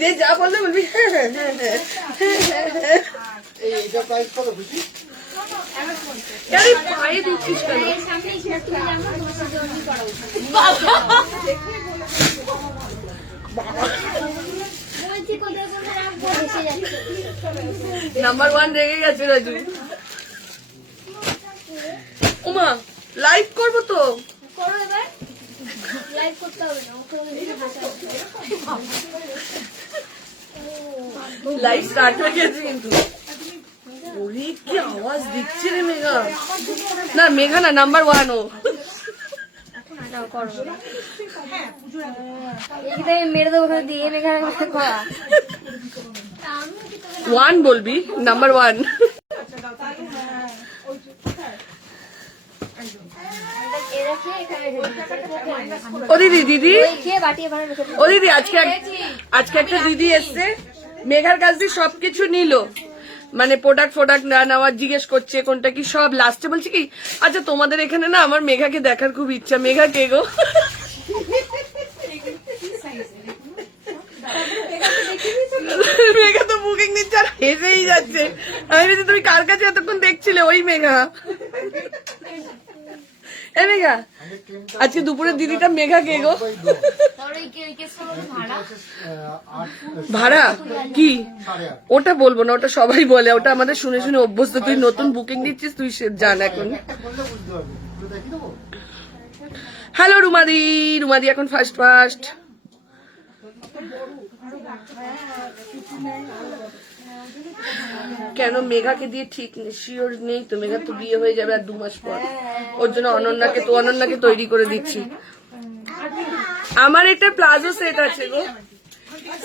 যে যা বললে বলবি পায়ে দিচ্ছিস কেন? নাম্বার 1 রেগে গেছে রাজু। ওমা লাইভ করবো তো, লাইভ স্টার্ট হয়ে গেছে কিন্তু। ওরে কি আওয়াজ দিচ্ছে রে মেঘা। না মেঘা না, নাম্বার 1 ও। মেরে দেবো দিয়ে মেঘা 1 বলবি, নাম্বার 1। ও দিদি দিদি ও দিদি আজকে একটা দিদি এসছে, মেঘার কাছ দিয়ে সবকিছু নিল, মানে প্রোডাক্ট না নেওয়ার জিজ্ঞেস করছে কোনটা কি সব। লাস্টে বলছি কি, আচ্ছা তোমাদের এখানে না আমার মেঘাকে দেখার খুব ইচ্ছা। মেঘা কে গো? মেঘা তো বুকিং নিচ্ছে আর হেসেই যাচ্ছে। আমি বলছি তুমি কার কাছে এতক্ষণ দেখছিলে? ওই মেঘা। এ মেঘা, আজকে দুপুরের দিদিটা মেঘা কে গো? ভাড়া কি ওটা বলবো না, ওটা সবাই বলে, ওটা আমাদের শুনে শুনে অভ্যস্ত। তুই নতুন বুকিং দিচ্ছিস, তুই জান এখন। হ্যালো রুমাদি, রুমাদি এখন ফার্স্ট। কেন মেঘাকে দিয়ে ঠিক শিওর নেই তো, মেঘা তো বিয়ে হয়ে যাবে আর 2 মাস পর। ওর জন্য অনন্যাকে তৈরি করে দিচ্ছি। আমার এটা প্লাজো সেট আছে গো,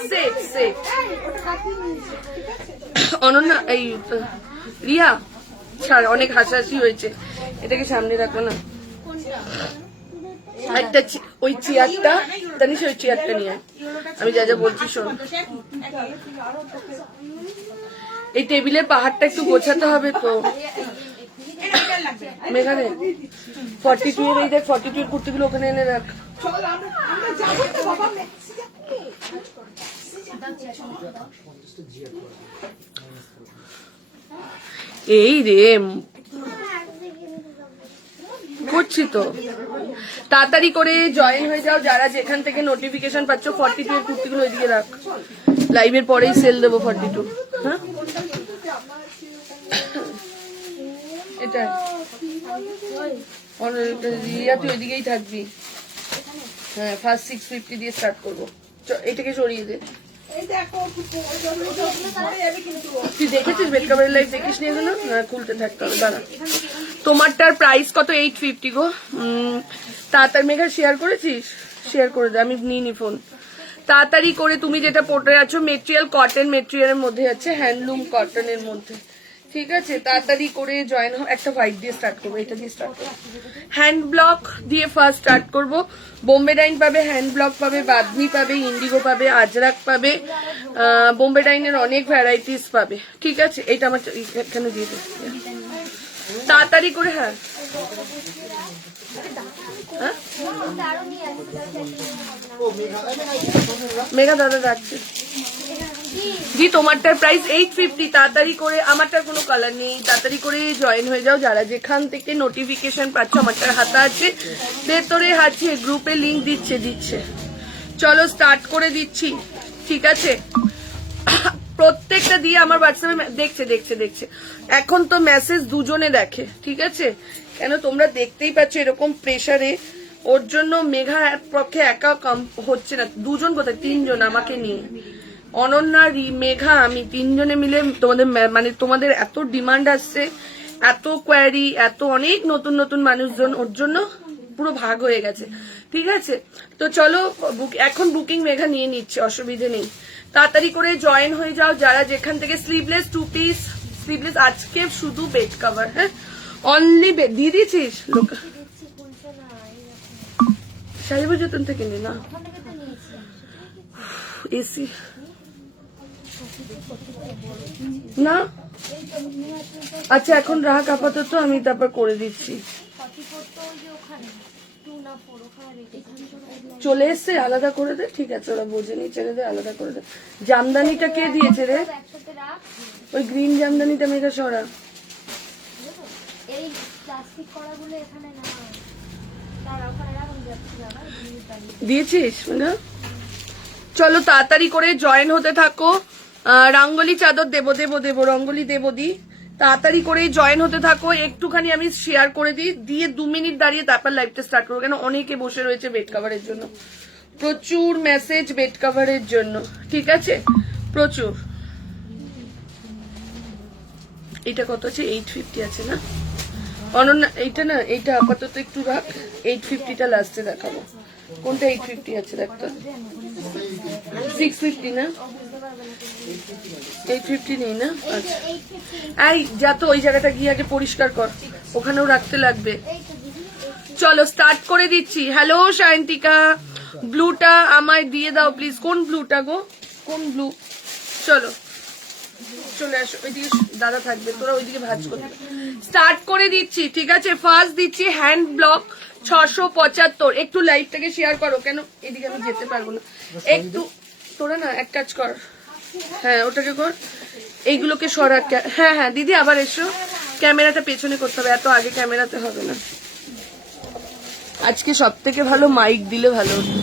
সেট অনন্যা। এই রিয়া ছাড়, অনেক হাসাহাসি হয়েছে, এটাকে সামনে রাখো না। একটা ওই চেয়ারটা জানিস, ওই চেয়ারটা নিয়ে আমি যা যা বলছি শোন। এই টেবিলের পাহাড়টা একটু গোছাতে হবে তো। মেঘানে 42 এর এই দেখ, 42 এর কুর্তিগুলো ওখানে এনে রাখ। এই রে করছি তো, তাড়াতাড়ি করে জয়েন হয়ে যাও যারা যেখান থেকে নোটিফিকেশন পাচ্ছ। 42 এর কুর্তিগুলো ওইদিকে রাখ, লাইভের পরেই সেল দেবো 42। হ্যাঁ এটা রিয়া তুই ওইদিকেই থাকবি। হ্যাঁ ফার্স্ট 650 দিয়ে স্টার্ট করবো। এটাকে সরিয়ে দে। তুই দেখেছিস বেড কাভারের লাইভ? দেখিস নি এখনো? খুলতে থাকতে হবে, দাঁড়া। তোমারটার প্রাইস কত? 850 গো। তাড়াতাড়ি মেঘা শেয়ার করেছিস? শেয়ার করে দে, আমি নিইনি ফোন। তাড়াতাড়ি করে তুমি যেটা পড়ে আছো, মেটেরিয়াল কটন মেটেরিয়ালের মধ্যে আছে, হ্যান্ডলুম কটনের মধ্যে, ঠিক আছে? তাড়াতাড়ি করে জয়েন হও। একটা হোয়াইট দিয়ে স্টার্ট করবো, এটা দিয়ে স্টার্ট করবো। হ্যান্ড ব্লক দিয়ে ফার্স্ট স্টার্ট করবো। বোম্বে ডাইন পাবে, হ্যান্ড ব্লক পাবে, বাদনি পাবে, ইন্ডিগো পাবে, আজরাক পাবে, বোম্বে ডাইনের অনেক ভ্যারাইটিস পাবে, ঠিক আছে? এটা আমার এখানে দিয়ে দেবো তাড়াতাড়ি করে। হ্যাঁ মেঘা দাদা রাখছে জি। তোমারটার প্রাইস 850। তাড়াতাড়ি করে, আমারটার কোনো কালার নেই, তাড়াতাড়ি করে জয়েন হয়ে যাও যারা যেখান থেকে নোটিফিকেশন পাচ্ছ। আমারটার হাতা আছে, ভেতরে আছে, গ্রুপে লিঙ্ক দিচ্ছে। চলো স্টার্ট করে দিচ্ছি, ঠিক আছে? প্রত্যেকটা দিয়ে আমার হোয়াটসঅ্যাপে দেখছে। এখন তো মেসেজ দুজনে দেখে, ঠিক আছে? কেন তোমরা দেখতেই পাচ্ছ এরকম প্রেসারে, ওর জন্য মেঘার পক্ষে একা হচ্ছে না। দুজন কোথায়? 3 জন আমাকে নিয়ে, অনন্যা, মেঘা, আমি 3 জনে মিলে তোমাদের, মানে তোমাদের এত ডিমান্ড আসছে, এত কোয়ারি, এত অনেক নতুন মানুষজন, ওর জন্য পুরো ভাগ হয়ে গেছে, ঠিক আছে? তো চলো এখন বুকিং মেঘা নিয়ে নিচ্ছে, অসুবিধে নেই। তাড়াতাড়ি করে জয়েন হয়ে যাও যারা যেখান থেকে। স্লিভলেস 2 পিস, স্লিভলেস আজকে শুধু বেড কভার। হ্যাঁ অনলি বেড দিয়ে দিয়েছিস? শালিবাজ যতন থেকে নে না, এসি না। আচ্ছা এখন রাখ আপাতত, আমি তারপর করে দিচ্ছি। চলে এসছে, আলাদা করে দে। ঠিক আছে, ওরা বোঝেনি, ছেড়ে দে, আলাদা করে দে। জামদানিটা কে দিয়েছে রে? ওই গ্রিন জামদানিটা মেঘা সরা। এই প্লাস্টিক করাগুলো এখানে না, তারা ওখানে রাখুন যাচ্ছে না, দিয়েছিস না? চলো তাড়াতাড়ি করে জয়েন হতে থাকো। রঙ্গোলি চাদর দেবো দেবো দেবো, রঙ্গোলি দেবো দি। তাড়াতাড়ি করে জয়েন হতে থাকো। একটুখানি আমি শেয়ার করে দিই, দিয়ে 2 মিনিট দাঁড়িয়ে তারপর লাইভটা স্টার্ট করবো, কেন অনেকে বসে রয়েছে বেড কাভারের জন্য। প্রচুর মেসেজ বেড কাভারের জন্য, ঠিক আছে? প্রচুর। এটা কত আছে? 850 আছে না অনন্যা? এইটা না, এইটা আপাতত একটু রাখ। 850টা লাস্টে দেখাবো। কোনটা 850 আছে দেখতো? 650 না? 850 নেই না? আচ্ছা, এই যা তো ওই জায়গাটা গিয়ে আগে পরিষ্কার কর, ওখানেও রাখতে লাগবে। চলো স্টার্ট করে দিচ্ছি। হ্যালো সায়ন্তিকা, ব্লুটা আমায় দিয়ে দাও প্লিজ। কোন ব্লুটা গো? কোন ব্লু? চলো চলে আসো, ওইদিকে দাদা থাকবে, তোরা ওইদিকে ভাজ করবে। স্টার্ট করে দিচ্ছি, ঠিক আছে? ফার্স্ট দিচ্ছি হ্যান্ড ব্লক 675। একটু লাইভটাকে শেয়ার করো, কেন এদিকে আমি যেতে পারবো না। একটু তোরা না এক কাজ কর, হ্যাঁ ওটাকে কর, এইগুলোকে সরা। হ্যাঁ হ্যাঁ দিদি আবার এসো, ক্যামেরাটা পেছনে করতে হবে, এত আগে ক্যামেরাতে হবে না। আজকে সব থেকে ভালো মাইক দিলে ভালো হতো,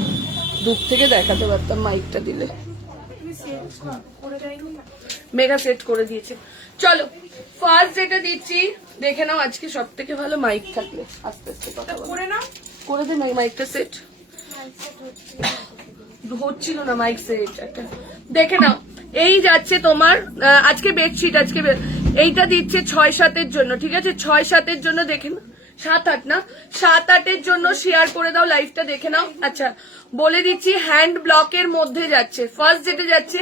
দূর থেকে দেখাতে পারতাম মাইকটা দিলে। মেগা সেট করে দিয়েছে। চলো ফার্স্ট যেটা দিচ্ছি দেখে নাও, আজকে সব থেকে ভালো মাইক থাকলে আস্তে আস্তে কথা করে নাও, করে দে মাইকটা সেট। হচ্ছিল না মাইক সেট একটা, দেখে নাও। এই যাচ্ছে তোমার আজকে বেডশিট, আজকে এইটা দিচ্ছে 6-7-এর জন্য, ঠিক আছে? 6-7-এর জন্য দেখে নাও, 7-8 না, 7-8-এর জন্য শেয়ার করে দাও, লাইভটা দেখে নাও। আচ্ছা বলে দিচ্ছি, হ্যান্ড ব্লকের মধ্যে যাচ্ছে। ফার্স্ট যেটা যাচ্ছে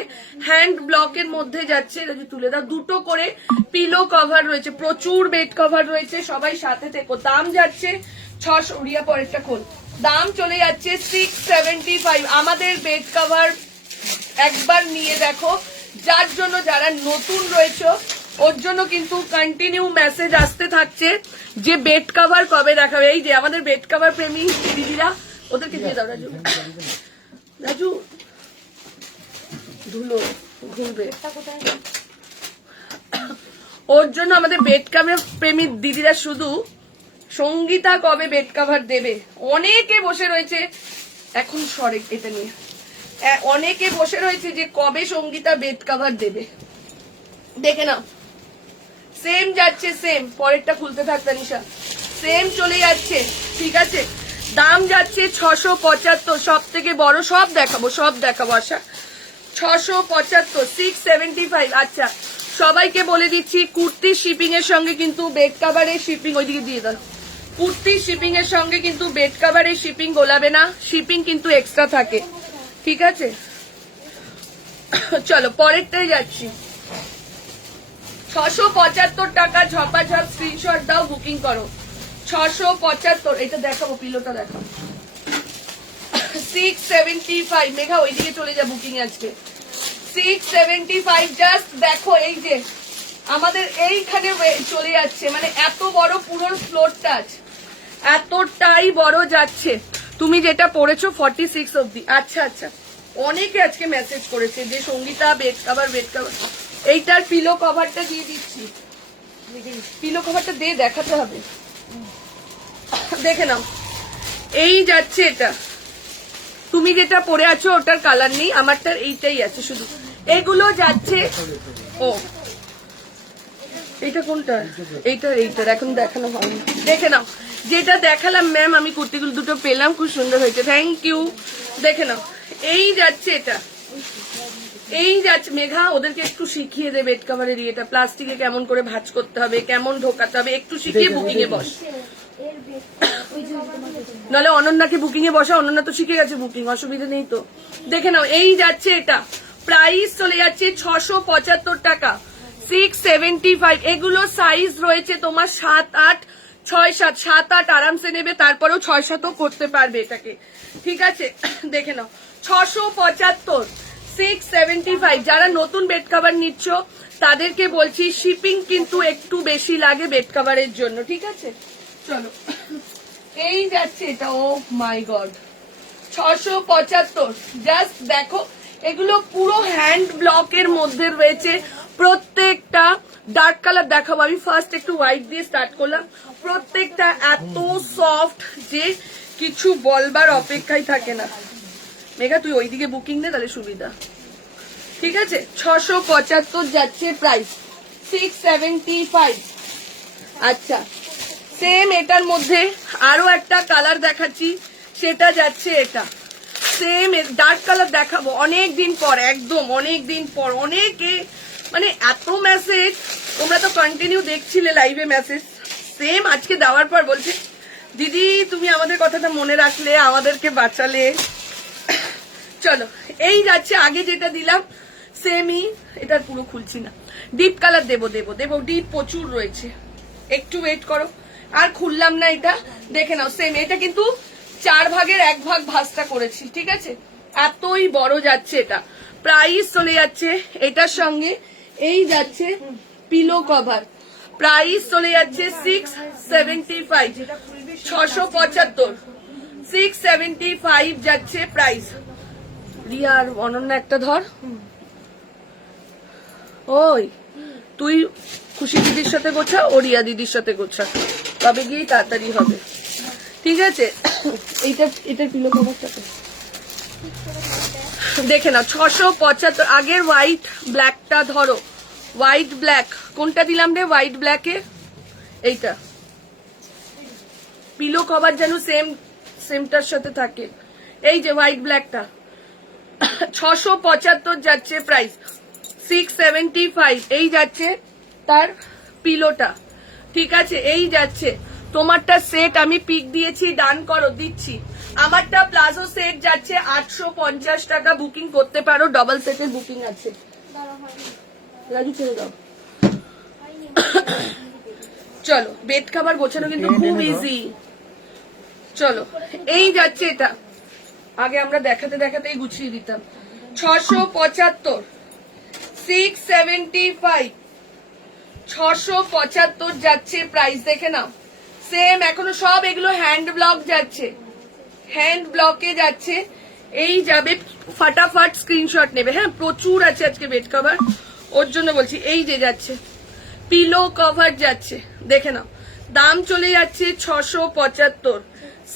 হ্যান্ড ব্লকের মধ্যে যাচ্ছে, তুলে দাও। 2টো করে পিলো কভার রয়েছে, প্রচুর বেড কভার রয়েছে, সবাই সাথে থেকো। দাম যাচ্ছে 600, উড়িয়া পরেরটা খোল। দাম চলে যাচ্ছে 675। আমাদের বেড কভার একবার নিয়ে দেখো, যার জন্য যারা নতুন রয়েছে ওর জন্য কিন্তু কন্টিনিউ মেসেজ আসতে থাকছে যে বেড কভার কবে দেখাবে। এই যে আমাদের বেড কভার প্রেমী দিদিরা, ওদেরকে দিয়ে দাও। রাজু রাজু ধুলো ঘুরবে, ওর জন্য আমাদের বেড কভার প্রেমী দিদিরা শুধু সঙ্গীতা কবে বেড কভার দেবে। অনেকে বসে রয়েছে এখন সরে এটা নিয়ে, অনেকে বসে রয়েছে যে কবে সঙ্গীতা বেড কভার দেবে। দেখে নাও, সেম যাচ্ছে, সেম পরেরটা খুলতে থাকবে নিশা, সেম চলে যাচ্ছে, ঠিক আছে? দাম যাচ্ছে 675, সব থেকে বড়, সব দেখাবো আশা। 675, 675। আচ্ছা সবাইকে বলে দিচ্ছি, কুর্তির শিপিং এর সঙ্গে কিন্তু বেড কভারের শিপিং, ওইদিকে দিয়ে দাও। কুর্তির শিপিং এর সঙ্গে কিন্তু বেড কভারের শিপিং গোলাবে না, শিপিং কিন্তু এক্সট্রা থাকে, ঠিক আছে? চলো পরেরটাই যাচ্ছি। 675 টাকা, ঝপাঝপ স্ক্রিনশট দাও, বুকিং করো। 675, এটা দেখাবো, পিলোটা দেখাবো। 675 মেঘা ওইদিকে চলে যা, বুকিং আজকে 675। জাস্ট দেখো, এই যে আমাদের এইখানে চলে যাচ্ছে, মানে এত বড় পুরো ফ্লোরটা এতটাই বড় যাচ্ছে। তুমি যেটা পড়েছো 46 অব্দি। আচ্ছা আচ্ছা, অনেকে আজকে মেসেজ করেছে যে সঙ্গীতা বেড কভার, এইটার পিলো কভারটা দিয়ে দিচ্ছি। পিলো কভারটা দিয়ে দেখাতে হবে, দেখে নাও। এই যাচ্ছে এটা, তুমি যেটা পরে আছো ওটার কালার নেই, আমারটার এইটাই আছে শুধু। এগুলো যাচ্ছে, ও এইটা কোনটা? এইটার এখন দেখানো হয়নি, দেখে নাও। যেটা দেখালাম ম্যাম, আমি কুর্তিগুলো দুটো পেলাম, খুব সুন্দর হয়েছে, থ্যাংক ইউ। দেখে নাও, এই যাচ্ছে এটা, এই যাচ্ছে। মেঘা ওদেরকে একটু শিখিয়ে দে বেড কভারের ইয়েটা, প্লাস্টিকে কেমন করে ভাঁজ করতে হবে, কেমন ঢোকাতে হবে, একটু শিখিয়ে বুকিং এ বস। নাহলে অনন্যাকে বুকিং এ বসা, অনন্যা তো শিখে গেছে বুকিং, অসুবিধা নেই তো। দেখে নাও, এই যাচ্ছে এটা, প্রাইস চলে যাচ্ছে 675 টাকা, 675। এগুলো সাইজ রয়েছে তোমার 7-8, 6-7, 7-8 আরামসে নেবে, তারপরেও 6-7ও করতে পারবে এটাকে, ঠিক আছে? দেখে নাও 675, 675। যারা নতুন বেড কভার নিচ্ছ তাদেরকে বলছি, শিপিং কিন্তু একটু বেশি লাগে বেড কভারের জন্য, ঠিক আছে? চলো এই যাচ্ছে এটা, ও মাই গড, 675। জাস্ট দেখো, এগুলো পুরো হ্যান্ড ব্লকের মধ্যে রয়েছে প্রত্যেকটা। ডার্ক কালার দেখাবো আমি, ফার্স্ট একটু হোয়াইট দিয়ে স্টার্ট করলাম। প্রত্যেকটা এত সফট যে কিছু বলবার অপেক্ষাই থাকে না। মেঘা তুই ওইদিকে বুকিং নে, তাহলে সুবিধা। ঠিক আছে, 675 যাচ্ছে প্রাইস, 675। আচ্ছা, সেম এটার মধ্যে আরো একটা কালার দেখাচ্ছি, সেটা যাচ্ছে এটা। সেম ডার্ক কালার দেখাবো অনেক দিন পর, একদম অনেক দিন পর। অনেকে মানে এত মেসেজ, তোমরা তো কন্টিনিউ দেখছিলে লাইভে মেসেজ, সেম আজকে দেওয়ার পর বলছে দিদি তুমি আমাদের কথাটা মনে রাখলে, আমাদেরকে বাঁচালে। চলো, এই যাচ্ছে আগে যেটা দিলাম সেমই, এটার পুরো খুলছি না, ডিপ কালার দেবো দেবো দেবো, ডিপ প্রচুর রয়েছে, একটু ওয়েট করো। আর খুললাম না, এটা দেখে নাও। সেম এটা কিন্তু 4 ভাগের 1 ভাগ ভাঁজটা করেছি, ঠিক আছে, এতই বড় যাচ্ছে এটা। প্রাইস চলে যাচ্ছে এটার সঙ্গে, এই যাচ্ছে পিলো কভার, প্রাইস চলে যাচ্ছে 675, 675, 675 যাচ্ছে প্রাইস। রিয়া আর অনন্যা একটা ধর। ওই তুই খুশি দিদির সাথে গোছা, ও রিয়া দিদির সাথে গোছা, তবে গিয়েই তাড়াতাড়ি হবে, ঠিক আছে। এটার পিলো কভারটা দেখে নাও, 675। আগের হোয়াইট ব্ল্যাকটা ধরো, হোয়াইট ব্ল্যাক কোনটা দিলাম রে? হোয়াইট ব্ল্যাকে এইটা পিলো কভার যেন সেমটার সাথে থাকে। এই যে হোয়াইট ব্ল্যাকটা 675 যাচ্ছে প্রাইস, 675 এই যাচ্ছে তার পিলোটা, ঠিক আছে। এই যাচ্ছে তোমারটা সেট, আমি পিক দিয়েছি, ডান করো, দিচ্ছি। আমারটা প্লাজো সেট যাচ্ছে 850 টাকা, বুকিং করতে পারো, ডবল সেটের বুকিং আছে। রাজু ছেড়ে দাও। চলো, বেড খাবার গোছানো কিন্তু খুব ইজি। চলো, এই যাচ্ছে এটা, আগে আমরা দেখাতে দেখাতেই গুছিয়ে দিতাম। 675, 675, 675 যাচ্ছে প্রাইস, দেখে নাও। সেম এখনো সব এগুলো হ্যান্ড ব্লক যাচ্ছে, হ্যান্ড ব্লকে যাচ্ছে। এই যাবে, ফাটাফাট স্ক্রিনশট নেবে, হ্যাঁ প্রচুর আছে আজকে বেড কভার, ওর জন্য বলছি। এই যে যাচ্ছে পিলো কভার যাচ্ছে, দেখে নাও, দাম চলে যাচ্ছে 675,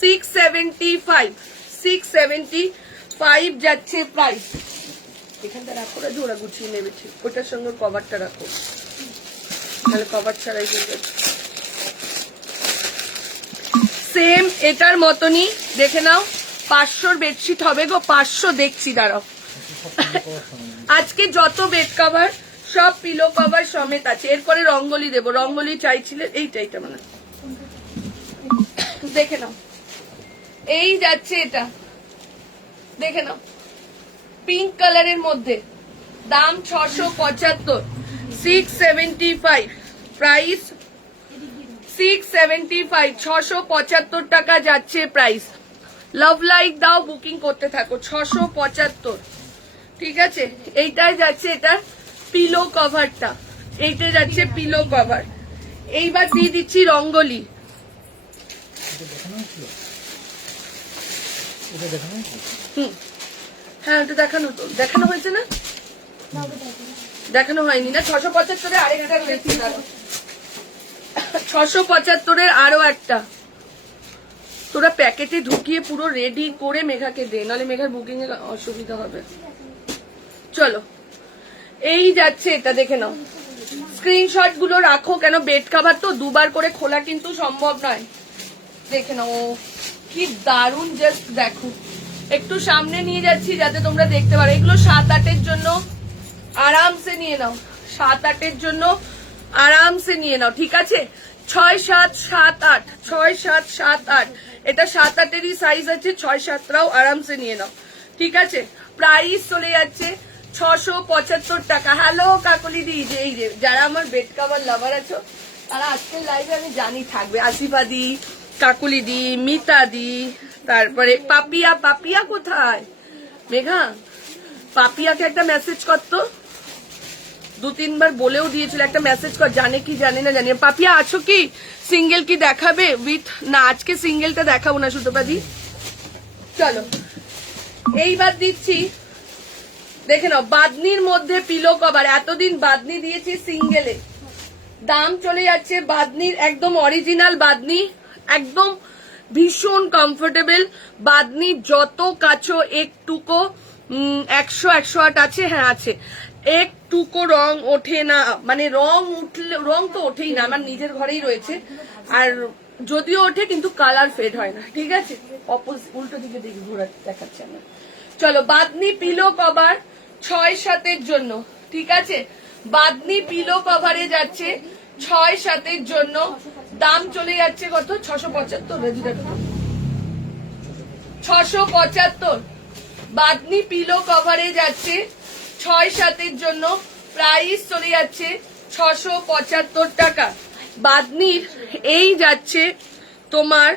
675, 675 যাচ্ছে প্রাইস। এখানটা রাখো, রাজু ওরা গুছিয়ে নেবে, ঠিক ওটার সঙ্গে কভারটা রাখো, তাহলে কভার ছাড়াই হয়ে যাবে। সেম এটার মতনই, দেখে নাও, 500 বেডশিট হবে গো, 500 দেখছি, দাঁড়াও। আজকে যত বেড কভার সব পিলো কভার সমেত আছে। এরপরে রঙ্গোলি দেবো, রঙ্গোলি চাইছিলে, এইটা মানে দেখে নাও। এই যাচ্ছে এটা, দেখে নাও, পিঙ্ক কালারের মধ্যে, দাম 675, 675 প্রাইস, 675, 675 টাকা যাচ্ছে প্রাইস। লাভ লাইক দাও, বুকিং করতে থাকো, 675, ঠিক আছে। এইটাই যাচ্ছে এটা পিলো কভারটা, এইটা যাচ্ছে পিলো কভার। এইবার দিয়ে দিচ্ছি রঙ্গোলি। হ্যাঁ ওটা দেখানো, তো দেখানো হয়েছে না? দেখানো হয়নি না? 675 আরেকটা রয়েছে, 675 আরো একটা। তোরা প্যাকেটে ঢুকিয়ে পুরো রেডি করে মেঘাকে দে, নাহলে মেঘার বুকিং এ অসুবিধা হবে। চলো, এই যাচ্ছে এটা, দেখে নাও, স্ক্রিনশট গুলো রাখো, কেন বেড কভার তো দুবার করে খোলা কিন্তু সম্ভব নয়। দেখে নাও কি দারুণ, জাস্ট দেখো। একটু সামনে নিয়ে যাচ্ছি যাতে তোমরা দেখতে পারো। এগুলো 7-8 জন্য আরামসে নিয়ে নাও, 7-8 জন্য আরামসে নিয়ে নাও, ঠিক আছে। 6-7-7-8, 6-7-7-8, এটা 7-8-এরই সাইজ আছে, 6-7রাও আরামসে নিয়ে নাও, ঠিক আছে। প্রাইস চলে যাচ্ছে 675 টাকা। হ্যালো কাকলি দি, এই যে যারা আমার বেড কভার লাভার আছো তারা আজকের লাইভে আমি জানি থাকবে। আসিফা দি, কাকুলি দি, মিতা দি, তারপরে পাপিয়া। পাপিয়া কোথায়? মেঘা, পাপিয়াকে একটা মেসেজ করতো, 2-3 বার বলেও দিয়েছিল, একটা মেসেজ কর, জানে কি জানে না জানি। পাপিয়া আছো কি, সিঙ্গেল কি দেখাবে উইথ? না আজকে সিঙ্গেলটা দেখাবো না সুতোপাদি। চলো এইবার দিচ্ছি, দেখে নাও বাদনির মধ্যে পিলো কভার। এতদিন বাদনি দিয়েছি সিঙ্গেলে, দাম চলে যাচ্ছে বাদনির, একদম অরিজিনাল বাদনি, একদম ভীষণ কমফোর্টেবল বাদনি। যত কাছো একটুকো 100-108 আছে, হ্যাঁ আছে, একটুকো রং ওঠে না, মানে রং উঠলে, রং তো ওঠেই না, আমার নিজের ঘরেই রয়েছে, আর যদিও ওঠে কিন্তু কালার ফেড হয় না, ঠিক আছে। উল্টো দিকে দেখি ঘোরা দেখাচ্ছে আমার। চলো বাদনি পিলো কভার 6-7 জন্য, ঠিক আছে। বাদনি পিলো কভারে যাচ্ছে 6-7 জন্য, দাম চলে যাচ্ছে কত, 675। 675 বাদনি পিলো কভারে যাচ্ছে 6-7 জন্য, প্রাইস চলে যাচ্ছে 675 টাকা। বাদনির এই যাচ্ছে তোমার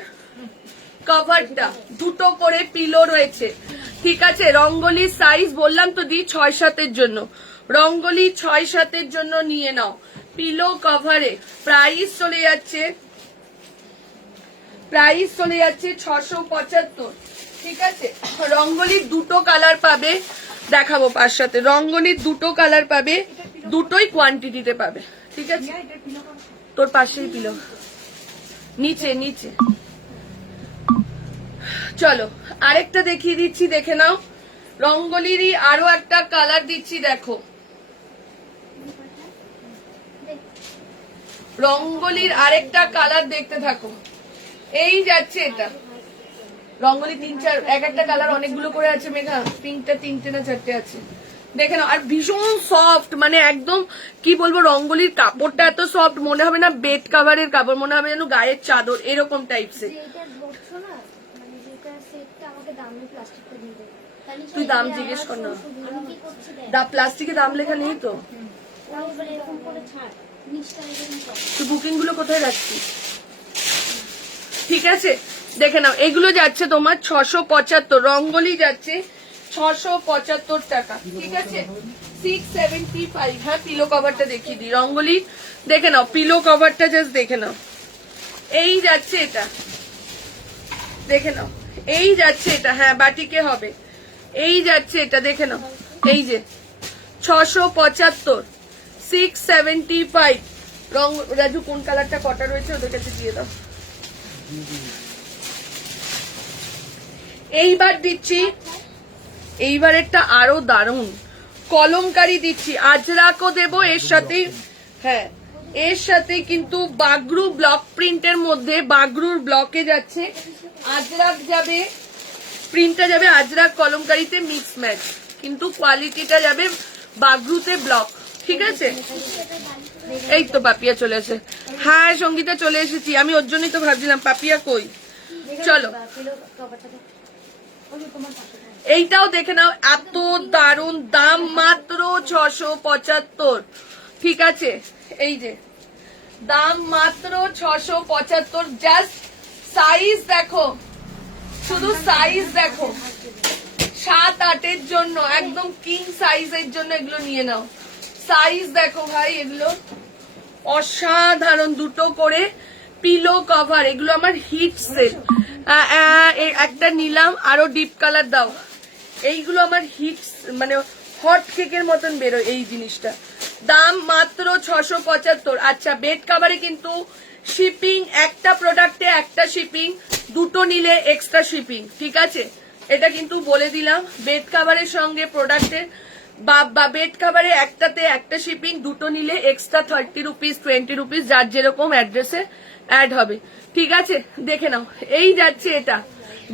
কভারটা, দুটো করে পিলো রয়েছে, ঠিক আছে। রঙ্গোলির সাইজ বললাম তো দি 6-7 জন্য, রঙ্গোলি 6-7 জন্য নিয়ে নাও। পিলো কভারে প্রাইস চলে যাচ্ছে 675, ঠিক আছে। রঙ্গোলির দুটো কালার পাবে, দেখাবো পাঁচ সাথে। রঙ্গোলির দুটো কালার পাবে, দুটোই কোয়ান্টিটিতে পাবে, ঠিক আছে। তোর পাশেই পিলো, নিচে নিচে। চলো আরেকটা দেখিয়ে দিচ্ছি, দেখে নাও। রঙ্গোলিরই আরো একটা কালার দিচ্ছি, দেখো। রঙ্গোলির আরেকটা কালার দেখতে থাকো, এই যাচ্ছে এটা। রঙ্গোলি 3-4, এক একটা কালার অনেকগুলো করে আছে মেঘা, পিঙ্কটা 3টে না 4টে আছে, দেখে নাও। আর ভীষণ সফট, মানে একদম কি বলবো, রঙ্গোলির কাপড়টা এত সফট, মনে হবে না বেড কাভারের কাপড়, মনে হবে যেন গায়ের চাদর, এরকম টাইপসের। তুই দাম জিজ্ঞেস কর না, প্লাস্টিকে দাম লেখা নেই তো। তুই বুকিং গুলো কোথায় রাখছিস, ঠিক আছে। দেখে নাও এগুলো যাচ্ছে তোমার 675, রঙ্গোলি যাচ্ছে 675 টাকা, ঠিক আছে। 675, হ্যাঁ। পিলো কভারটা দেখিয়ে দিই, রঙ্গোলি দেখে নাও, পিলো কভারটা জাস্ট দেখে নাও, এই যাচ্ছে এটা, দেখে নাও, এই যাচ্ছে এটা, হ্যাঁ বাটিকে হবে, এই যাচ্ছে এটা, দেখে নাও, এই যে 675, 675। রং রাজু কোন কালারটা কটা রয়েছে ওদের কাছে দিয়ে দাও। এইবার দিচ্ছি, এইবারেরটা আরো দারুণ কলমকারি দিচ্ছি, আজরাকও দেবো এর সাথে, হ্যাঁ এর সাথে কিন্তু বাগরু ব্লক প্রিন্টের মধ্যে, বাগরুর ব্লকে যাচ্ছে, আজরাক যাবে, প্রিন্টটা যাবে আজরাক কলমকারিতে মিক্স ম্যাচ, কিন্তু কোয়ালিটিটা যাবে বাগরুতে ব্লক, ঠিক আছে। এই তো পাপিয়া চলে এসে, হ্যাঁ সঙ্গীতা চলে এসেছি, আমি ওর জন্যই তো ভাবছিলাম পাপিয়া কই। চলো এইটাও দেখে নাও, এত দারুণ, দাম মাত্র 675, ঠিক আছে। এই যে দাম মাত্র 675, জাস্ট সাইজ দেখো, শুধু সাইজ দেখো, 7-8 জন্য, একদম কিং সাইজের জন্য এগুলো নিয়ে নাও। সাইজ দেখো ভাই, এগুলো অসাধারণ, দুটো করে পিলো কভার, এগুলো আমার হিট সেল। একটা নিলাম, আরো ডিপ কালার দাও, এইগুলো আমার হিট, মানে হট কেকের মতন বেরোয় এই জিনিসটা। দাম মাত্র 675। আচ্ছা বেড কাভারে কিন্তু শিপিং, একটা প্রোডাক্টে একটা শিপিং, দুটো নিলে এক্সট্রা শিপিং, ঠিক আছে, এটা কিন্তু বলে দিলাম। বেড কাভারের সঙ্গে প্রোডাক্টের বা বেড কাভারে একটাতে একটা শিপিং, দুটো নিলে এক্সট্রা 30 রুপিস 20 রুপিস, যার যেরকম অ্যাড্রেসে অ্যাড হবে, ঠিক আছে। দেখে নাও এই যাচ্ছে এটা,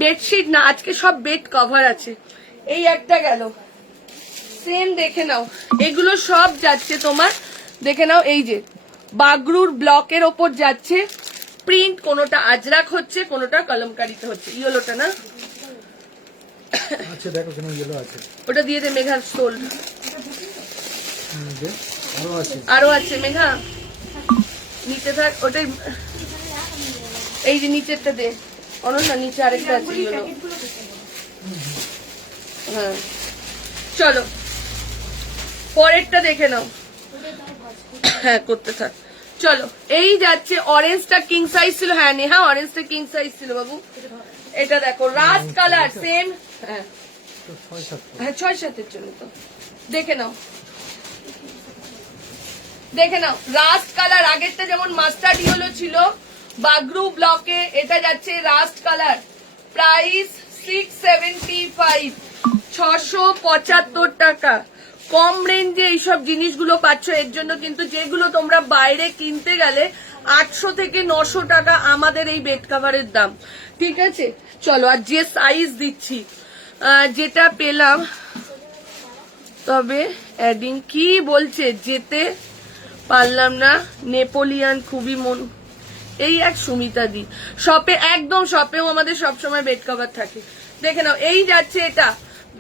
বেডশিট না আজকে সব বেড কভার আছে। এই একটা গেল, সেম দেখে নাও, এগুলো সব যাচ্ছে তোমার, দেখে নাও, এই যে বাগরুর ব্লকের ওপর যাচ্ছে প্রিন্ট, কোনোটা আজরাক হচ্ছে, কোনোটা কলমকারিতে হচ্ছে। ইয়েলোটা না, আচ্ছা দেখো কেন ইয়েলো আছে, ওটা দিয়ে দে মেঘার স্টোল, আরো আছে মেঘা, নিচে থাক ওটাই, এই যে নিচেরটা দে অনন্যা, নিচে আরেকটা আছে ইয়েলো, হ্যাঁ। চলো পরেরটা দেখে নাও, হ্যাঁ করতে থাক। চলো এই যাচ্ছে, অরেঞ্জটা কিং সাইজ ছিল, হ্যাঁ নেহা অরেঞ্জটা কিং সাইজ ছিল বাবু। এটা দেখো রাস্ট কালার সেম, হ্যাঁ হ্যাঁ 6-7 জন্য তো দেখে নাও, দেখে নাও রাস্ট কালার। আগেরটা যেমন মাস্টার্ড ইয়েলো ছিল বাগরু ব্লকে, এটা যাচ্ছে রাস্ট কালার। প্রাইস 675, 675 টাকা। কম রেঞ্জে এইসব জিনিসগুলো পাচ্ছ, এর জন্য কিন্তু যেগুলো তোমরা বাইরে কিনতে গেলে 800 থেকে 900 টাকা আমাদের এই বেড কাভারের দাম, ঠিক আছে। চলো আর যে সাইজ দিচ্ছি, যেটা পেলাম, তবে অ্যাডিং কি বলছে যেতে পারলাম না, নেপোলিয়ান খুবই মন, এই এক সুমিতা দি শপে, একদম শপেও আমাদের সবসময় বেড কভার থাকে। দেখে নাও এই যাচ্ছে, এটা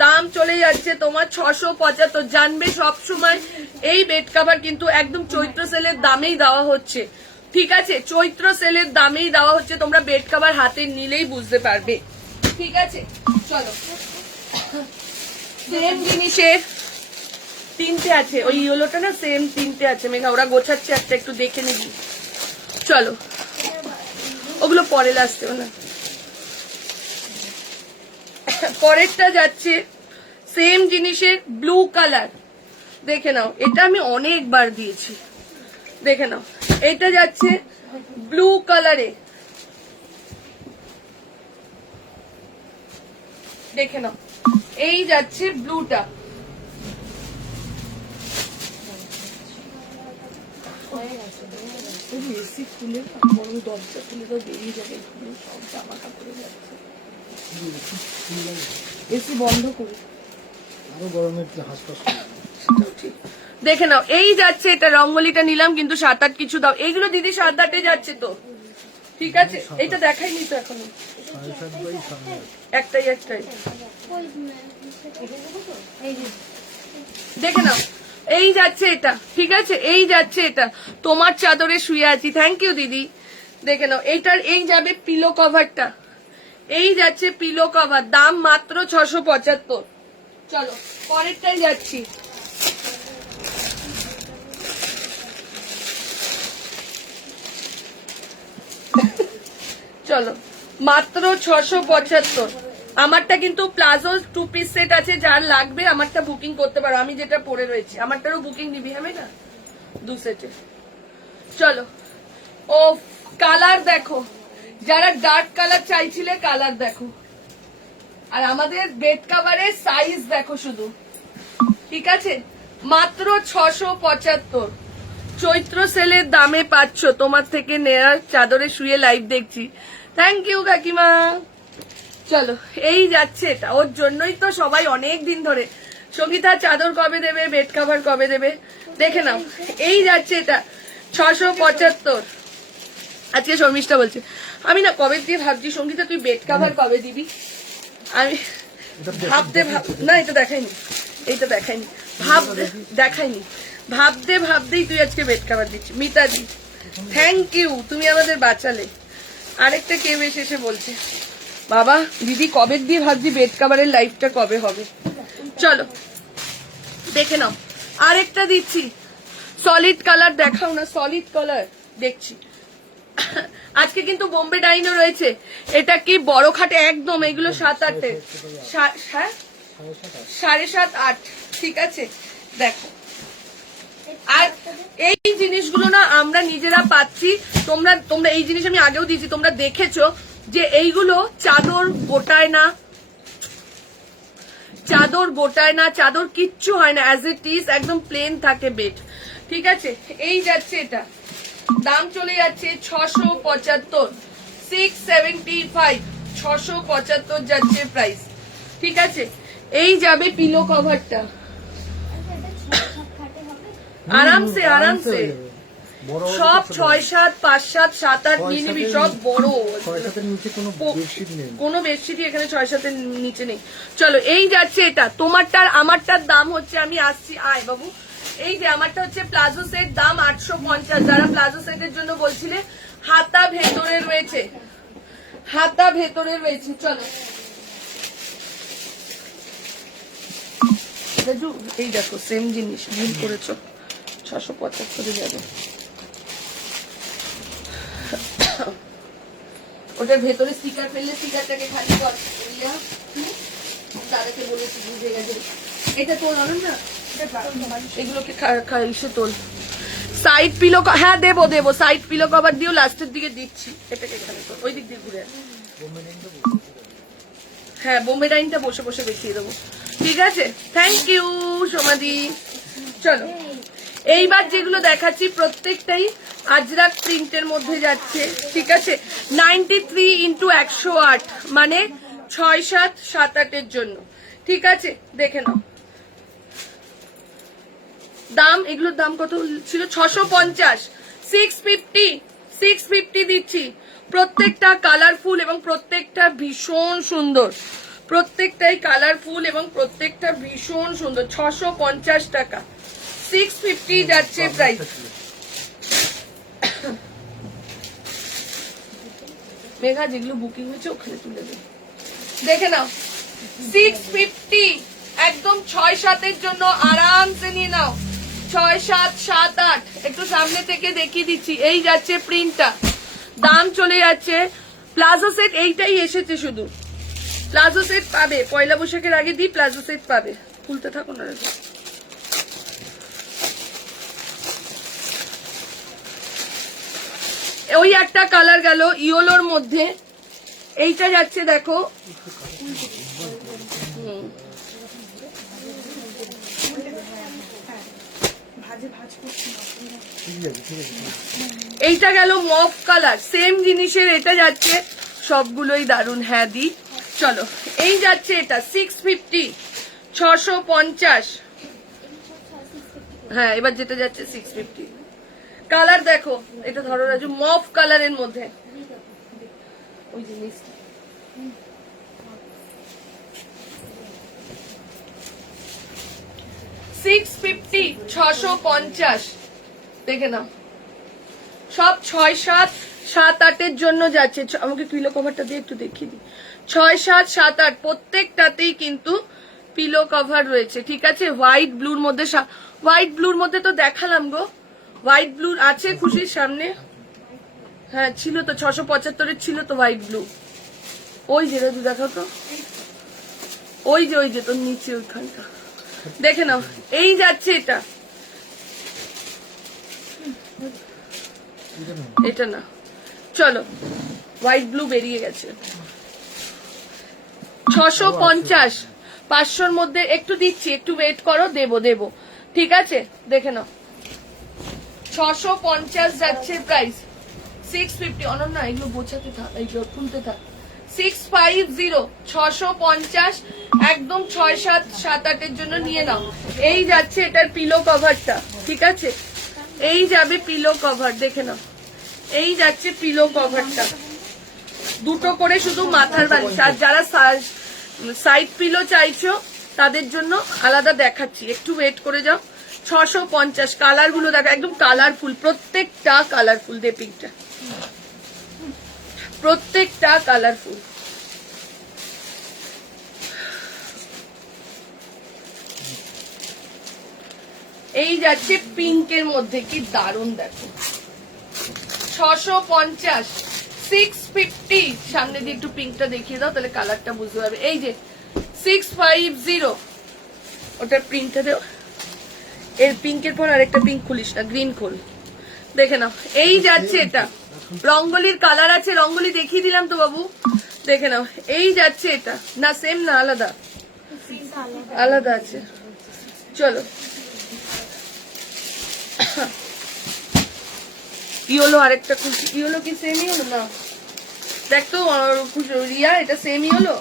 দাম চলে যাচ্ছে তোমার 675। জানবে সবসময় এই বেড কভার কিন্তু একদম চৈত্র সেলের দামেই দেওয়া হচ্ছে, ঠিক আছে, চৈত্র সেলের দামেই দেওয়া হচ্ছে। তোমরা বেড কভার হাতে নিলেই বুঝতে পারবে, ঠিক আছে। চলো সেম জিনিসের 3টে আছে, ওই ইয়েলোটা না সেম 3টে আছে মেঘা, ওরা গোছাচ্ছে একটা, একটু দেখে নিবি। চলো ওগুলো পরে আসতে না। পরেরটা যাচ্ছে সেম জিনিসের ব্লু কালার, দেখে নাও, এটা আমি অনেকবার দিয়েছি, দেখে নাও। এটা যাচ্ছে ব্লু কালারে, দেখে নাও, এই যাচ্ছে ব্লুটা। এসি খুলে বরং দরজা খুলে তো বেরিয়ে যাবে, সব জামা কাপড়ে যাচ্ছে, এসি বন্ধ করে আরো গরমের হাসপাস। দেখে নাও এই যাচ্ছে, এটা রঙ্গলিটা নিলাম কিন্তু 7-8 কিছু দাও, এইগুলো দিদি 7-8-এ যাচ্ছে তো, ঠিক আছে। এটা দেখাইনি তো এখনো, একটাই দেখে নাও এই যাচ্ছে এটা, ঠিক আছে, এই যাচ্ছে এটা। তোমার চাদরে শুয়ে আছি, থ্যাংক ইউ দিদি। দেখে নাও এইটার এই যাবে পিলো কভারটা, এই যাচ্ছে পিলো কভার, দাম মাত্র 675। চলো পরেরটাই যাচ্ছি। চলো মাত্র 675। আমারটা কিন্তু প্লাজো 2 পিস সেট আছে, যার লাগবে আমারটা বুকিং করতে পারো, আমি যেটা পরে রয়েছি আমারটারও বুকিং নিবি হবে না 2 সেটে। চলো ও কালার দেখো, যারা ডার্ক কালার চাইছিলে কালার দেখো, আর আমাদের বেড কাভারের সাইজ দেখো শুধু, ঠিক আছে, মাত্র 675। চৈত্র সেলের দামে পাচ্ছ, তোমার থেকে নেয়ার চাদরে শুয়ে লাইভ দেখছি, থ্যাংক ইউ কাকিমা। চলো এই যাচ্ছে এটা, ওর জন্যই তো সবাই অনেক দিন ধরে সঙ্গীতা চাদর কবে দেবে, বেড কাভার কবে দেবে, দেখে নাও এই যাচ্ছে এটা 675। আজকে শর্মিষ্ঠা বলছে আমি না কবে দিয়ে ভাবছি সঙ্গীতা তুই বেড কাভার কবে দিবি, আমি ভাবতে না এটা দেখাইনি, এইটা দেখাইনি, ভাবতেই তুই আজকে বেড কাভার দিচ্ছি। মিতা দি থ্যাংক ইউ, তুমি আমাদের বাঁচালে। আরেকটা কেউ এসে বলছে বাবা দিদি কবে দিয়ে ভাবছি বেড কাভারের লাইফটা কবে হবে। চলো দেখে নাও আরেকটা দিচ্ছি, সলিড কালার দেখাও না, সলিড কালার দেখছি। আজকে কিন্তু বোম্বে ডাইনও রয়েছে, এটা কি বড় খাটে একদম, এগুলো 7-8, হ্যাঁ 7.5-8, ঠিক আছে। দেখো আর এই জিনিসগুলো না আমরা নিজেরা পাচ্ছি, তোমরা এই জিনিস আমি আগেও দিয়েছি, তোমরা দেখেছো যে এইগুলো চাদর গোটায় না, চাদর কিচ্ছু হয় না, অ্যাজ ইট ইজ একদম প্লেন থাকে বেড, ঠিক আছে। এই যাচ্ছে এটা, দাম চলে যাচ্ছে 675, 675, 675 যাচ্ছে প্রাইস, ঠিক আছে। এই যাবে পিলো কভারটা, আরামসে সব 6-7, 5-7, 7-8 নিয়ে নিবি, সব বড়, কোনো বেডশিটই এখানে 6-7-এর নিচে নেই। চলো এই যাচ্ছে এটা, তোমারটার আমারটার দাম হচ্ছে, আমি আসছি আয় বাবু, এই যে আমারটা হচ্ছে প্লাজো সেট, দাম 850। যারা প্লাজো সেটের জন্য বলছিলে, হাতা ভেতরে রয়েছে, চলো এই দেখো সেম জিনিস, ভুল করেছো, 675 যাবে। ওটার ভেতরে স্টিকার ফেললে স্টিকারটাকে খালি কর, দাদাকে বলেছি বুঝে গেছে। এটা তোল না, এগুলোকে ইসে তোল। সাইড পিলো, হ্যাঁ দেবো দেবো, সাইড পিলো কভার দিও, লাস্টের দিকে দিচ্ছি। এটাকে এখানে তোল, ওই দিক দিয়ে ঘুরে আয়। হ্যাঁ বোম্বেডাইনটা বসে বসে দেখিয়ে দেবো, ঠিক আছে। থ্যাংক ইউ সোমাদি। চলো এইবার যেগুলো দেখাচ্ছি প্রত্যেকটাই আজরাক প্রিন্টের মধ্যে যাচ্ছে, ঠিক আছে। 93x108 মানে 6, 7, 7, 8 জন্য, ঠিক আছে। দেখে নাও দাম, এগুলোর দাম কত ছিল? 650, 650 দিচ্ছি। প্রত্যেকটা কালারফুল এবং প্রত্যেকটা ভীষণ সুন্দর, প্রত্যেকটাই কালারফুল এবং প্রত্যেকটা ভীষণ সুন্দর। 650 টাকা, 650 যাচ্ছে প্রাইস। মেঘা যেগুলো বুকিং হয়েছে ওখানে তুলে দেবে, দেখে নাও। 650 একদম 6, 7 জন্য আরামসে নিয়ে নাও। 6, 7, 7, 8 একটু সামনে থেকে দেখিয়ে দিচ্ছি। এই যাচ্ছে প্রিন্টটা, দাম চলে যাচ্ছে। প্লাজো সেট এইটাই এসেছে, শুধু প্লাজো সেট পাবে। পয়লা বৈশাখের আগে দিই প্লাজো সেট পাবে। খুলতে থাকো না, ওই একটা কালার গেল ইয়েলোর মধ্যে, এইটা যাচ্ছে দেখো। এইটা গেল মফ কালার, সেম জিনিসের এটা যাচ্ছে। সবগুলোই দারুন, হ্যাঁ দি। চলো এই যাচ্ছে এটা 650, 650। হ্যাঁ এবার যেটা যাচ্ছে 650। কালার দেখো, এটা ধরো রাজু, মফ কালারের মধ্যে। ওই জিনিস 650, 650 দেখে নাও। সব 6, 7, 7, 8 জন্য যাচ্ছে। আমাকে পিলো কভারটা দিয়ে একটু দেখিয়ে দিই। 6, 7, 7, 8 প্রত্যেকটাতেই কিন্তু পিলো কভার রয়েছে, ঠিক আছে। হোয়াইট ব্লুর মধ্যে, হোয়াইট ব্লুর মধ্যে তো দেখালাম গো। হোয়াইট ব্লু আছে খুশির সামনে, হ্যাঁ ছিল তো 675 ছিল তো হোয়াইট ব্লু। ওই যে রাজু দেখো তো, ওই যে তোর নিচে ওইখানটা দেখে নাও। এই যাচ্ছে এটা, এটা না। চলো হোয়াইট ব্লু বেরিয়ে গেছে। 650, 500-র মধ্যে একটু দিচ্ছি, একটু ওয়েট করো, দেবো, ঠিক আছে। দেখে নাও 650 যাচ্ছে প্রাইস। 650 অনন্যা এগুলো বোঝাতে থাক, এইগুলো খুলতে থাক। 650, 650 একদম 6, 7, 7, 8 জন্য নিয়ে নাও। এই যাচ্ছে এটার পিলো কভারটা, ঠিক আছে। এই যাবে পিলো কভার, দেখে নাও। এই যাচ্ছে পিলো কভারটা, দুটো করে শুধু মাথার বালিশ। আর যারা সাইড পিলো চাইছো তাদের জন্য আলাদা দেখাচ্ছি, একটু ওয়েট করে যাও। 650 কালার গুলো দেখো, একদম কালারফুল, প্রত্যেকটা কালারফুল। দে পিকটা, প্রত্যেকটা কালারফুল। এই যাচ্ছে পিঙ্কের মধ্যে, কি দারুণ দেখো। 650, 650 সামনে দিয়ে একটু পিঙ্কটা দেখিয়ে দাও, তাহলে কালারটা বুঝতে পারবে। এই যে 650 ওটার প্রিন্টটা দেও। এর পিঙ্কের পর আরেকটা পিঙ্ক খুলিস না, গ্রিন খোল, দেখে নাও। এই যাচ্ছে এটা, রঙ্গলির কালার আছে, রঙ্গলি দেখিয়ে দিলাম তো বাবু, দেখে নাও। এই যাচ্ছে এটা, না সেম না, আলাদা আলাদা আছে। চলো ইয়েলো আরেকটা খুশি, ইয়েলো কি সেম ইয়েলো না? দেখ তো রিয়া, এটা সেম ইয়েলো,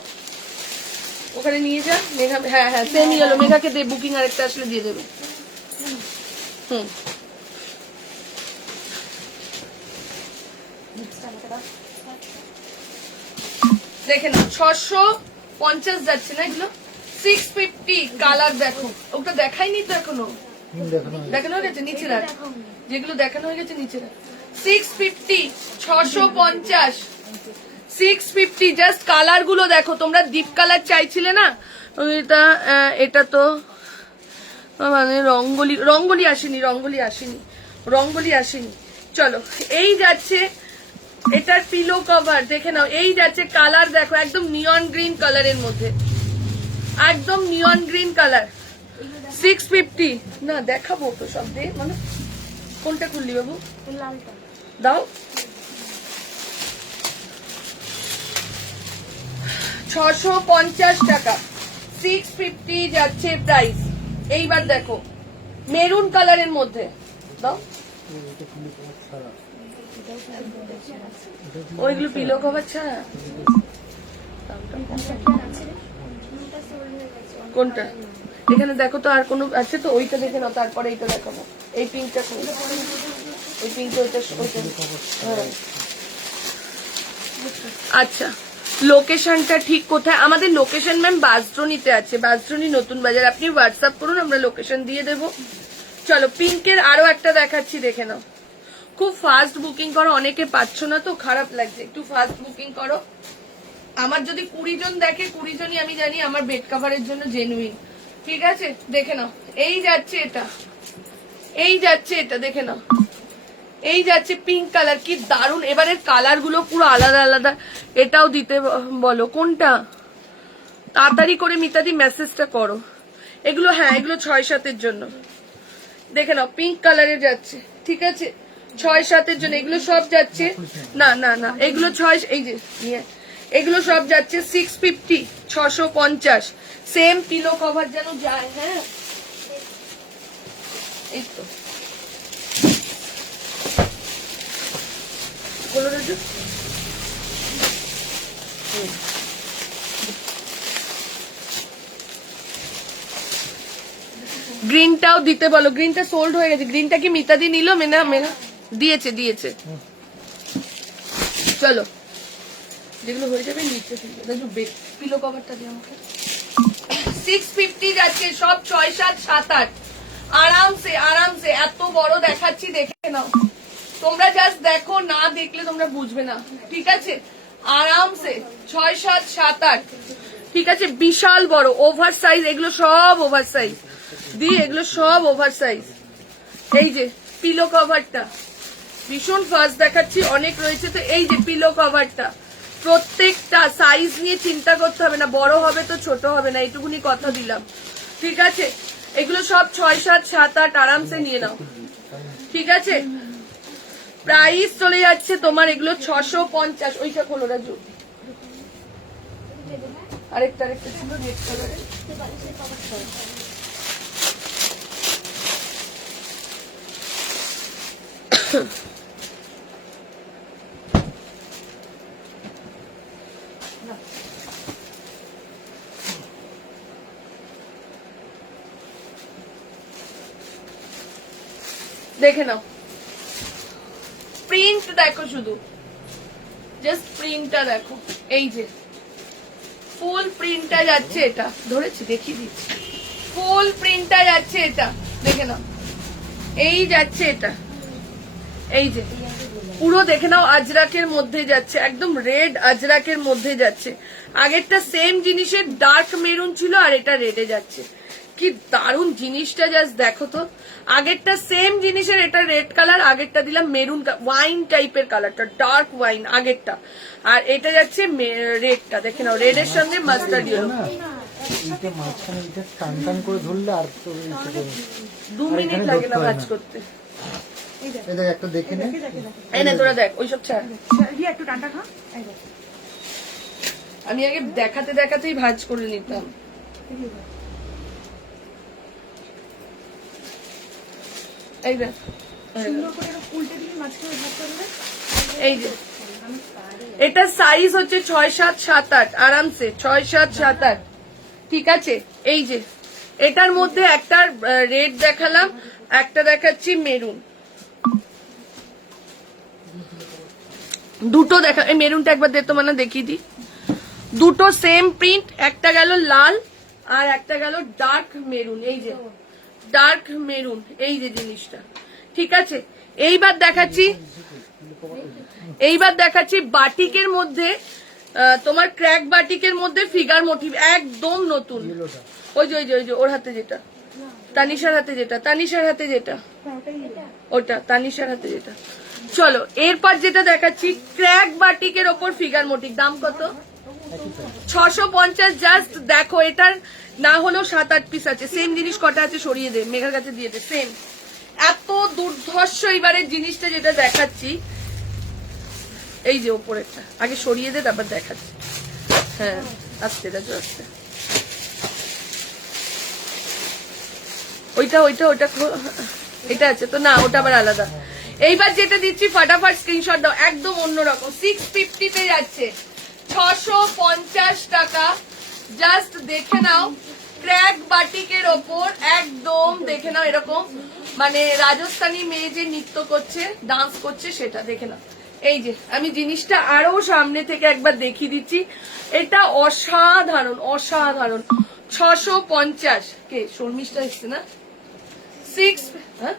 ওখানে নিয়ে যা মেঘা। হ্যাঁ হ্যাঁ সেম ইয়েলো, মেঘাকে দে, বুকিং আরেকটা আসলে দিয়ে দেবে। দেখে না 650 যাচ্ছে না এগুলো। 650 কালার দেখো, ওটা দেখাইনি তো এখনো, দেখানো হয়ে গেছে নিচে রাখ, যেগুলো দেখানো হয়ে গেছে নিচে রাখ। 650, 650, 650 জাস্ট কালার গুলো দেখো। তোমরা ডিপ কালার চাইছিলে না, এটা তো মানে রঙ্গোলি আসেনি। চলো এই যাচ্ছে এটার পিলো কভার দেখে নাও, এই যাচ্ছে কালার দেখো একদম নিয়ন গ্রিন কালারের মধ্যে, একদম নিয়ন গ্রিন কালার। 650 না দেখাবো তো সব দে, মানে কোনটা খুললি বাবু লালটা দাও। 650 টাকা, 650 যাচ্ছে প্রাইস। এইবার দেখো মেরুন কালারের মধ্যে দাও, ওইগুলো পিলো কভার ছাড়া কোনটা এখানে দেখো তো, আর কোনো আছে তো ওইটা দেখে নাও, তারপরে এইটা দেখাবো। এই পিঙ্কটা কোন, এই পিঙ্কটা ওইটা হ্যাঁ। আচ্ছা লোকেশনটা ঠিক কোথায়? আমাদের লোকেশন ম্যাম বাসদ্রোণীতে আছে, বাসদ্রোণী নতুন বাজার। আপনি হোয়াটসঅ্যাপ করুন, আমরা লোকেশন দিয়ে দেবো। চলো পিঙ্কের আরো একটা দেখাচ্ছি, দেখে নাও। খুব ফাস্ট বুকিং করো, অনেকে পাচ্ছ না তো খারাপ লাগছে, একটু ফাস্ট বুকিং করো। আমার যদি 20 জন দেখে 20 জনই আমি জানি আমার বেড কাভারের জন্য জেনুইন। ঠিক আছে দেখে নাও, এই যাচ্ছে এটা, এই যাচ্ছে এটা দেখে নাও, এই যাচ্ছে পিঙ্ক কালার, কি দারুন। এবারের কালার গুলো পুরো আলাদা আলাদা। এটাও দিতে বলো কোনটা, তাড়াতাড়ি করে মিতাদি মেসেজটা করো। এগুলো হ্যাঁ এগুলো 6-7 জন্য, দেখে নাও পিঙ্ক কালারের যাচ্ছে। ঠিক আছে 6-7 জন্য এগুলো সব যাচ্ছে। না না না এগুলো 6, এই যে এগুলো সব যাচ্ছে 650, 650। সেম পিলো কভার যেন যায়। হ্যাঁ এই তো বলো রাজু। গ্রিনটাও দিতে বলো, গ্রিনটা সোল্ড হয়ে গেছে। গ্রিনটা কি মিতাদি নিল? মেনা দিয়েছে। চলো যেগুলো হয়ে যাবে নিচে পিলো কভারটা দিয়ে আমাকে। 650 যাচ্ছে সব, 6, 7, 7, 8 আরামসে। এত বড় দেখাচ্ছি দেখে নাও, তোমরা জাস্ট দেখো, না দেখলে তোমরা বুঝবে না। ঠিক আছে আরামসে 6, 7, 7, 8। ঠিক আছে বিশাল বড় ওভার সাইজ, এগুলো সব ওভার সাইজ এগুলো সব ওভার সাইজ। এই যে পিলো কভারটা ভীষণ ফাস্ট দেখাচ্ছি, অনেক রয়েছে তো। এই যে পিলো কভারটা, প্রত্যেকটা সাইজ নিয়ে চিন্তা করতে হবে না, বড় হবে তো ছোট হবে না, এইটুকুনি কথা দিলাম। ঠিক আছে এগুলো সব 6, 7, 7, 8 আরামসে নিয়ে নাও। ঠিক আছে প্রাইস চলে যাচ্ছে তোমার এগুলো 650। ওইটা খোলো রাজু, আরেকটা ছিল রেড কালারের। দেখে নাও প্রিন্ট দেখো, শুধু জাস্ট প্রিন্টটা দেখো। এই যে ফুল প্রিন্টটা যাচ্ছে, এটা ধরেছি দেখিয়ে দিচ্ছি, ফুল প্রিন্টটা যাচ্ছে এটা দেখে নাও। এই যাচ্ছে এটা, এই যে পুরো দেখে নাও আজরাকের মধ্যে যাচ্ছে, একদম রেড আজরাকের মধ্যে যাচ্ছে। আগেরটা সেম জিনিসের ডার্ক মেরুন ছিল, আর এটা রেডে যাচ্ছে। কি দারুন জিনিসটা, জাস্ট দেখো তো। আগেরটা সেম জিনিসের, এটা রেড কালার, আগেরটা দিলাম মেরুন ওয়াইন টাইপের কালারটা, ডার্ক ওয়াইন আগেরটা, আর এটা যাচ্ছে রেডটা দেখে নাও, রেডের সঙ্গে মাস্টার্ড ইয়েলো। 2 মিনিট লাগে না কাজ করতে। তোরা দেখ ওইসব ছাড়, আমি আগে দেখাতেই ভাঁজ করে নিতাম। এই যে এটা সাইজ হচ্ছে 6, 7, 7, 8 আরামসে 6, 7, 7, 8। ঠিক আছে এই যে এটার মধ্যে একটা রেড দেখালাম, একটা দেখাচ্ছি মেরুন, দুটো দেখা। এই মেরুনটা একবার দে তো, মানে দেখিয়ে দি। দুটো সেম প্রিন্ট, একটা গেল লাল আর একটা গেল ডার্ক মেরুন। এই যে ডার্ক মেরুন, এই যে জিনিসটা। ঠিক আছে এইবার দেখাচ্ছি বাটিকের মধ্যে তোমার ক্র্যাক বাটিকের মধ্যে ফিগার মোটিভ একদম নতুন। ওই যে ওই যে ওই যে ওর হাতে যেটা, তানিশার হাতে যেটা, তানিশার হাতে যেটা, ওটা তানিশার হাতে যেটা। চলো এরপর যেটা দেখাচ্ছি, ক্র্যাক বাটিকের ওপর ফিগার মোটিভ। দাম কত? 650। জাস্ট দেখো, এটার না হলেও 7-8 পিস আছে। সেম জিনিস কটা আছে সরিয়ে দে, মেঘার কাছে দিয়ে দে। সেম এত দুর্ধর্ষ এবারের জিনিসটা যেটা দেখাচ্ছি, এই যে ওপরেরটা আগে সরিয়ে দে, তারপর দেখাচ্ছি। হ্যাঁ আস্তে দেখো, আস্তে। ওইটা ওইটা ওটা এটা আছে তো না, ওটা আবার আলাদা। এইবার যেটা দিচ্ছি ফাটাফাট স্ক্রিনশট দাও, একদম অন্যরকম। 650 তে যাচ্ছে, 650 টাকা। জাস্ট দেখে নাও, ক্র্যাক বাটিকের ওপর একদম দেখে নাও, এরকম মানে রাজস্থানী মেয়ে যে নৃত্য করছে, ডান্স করছে, সেটা দেখে নাও। এই যে আমি জিনিসটা আরো সামনে থেকে একবার দেখিয়ে দিচ্ছি, এটা অসাধারণ অসাধারণ। 650। কে শর্মিষ্ঠা এসছে না? 6 হ্যাঁ,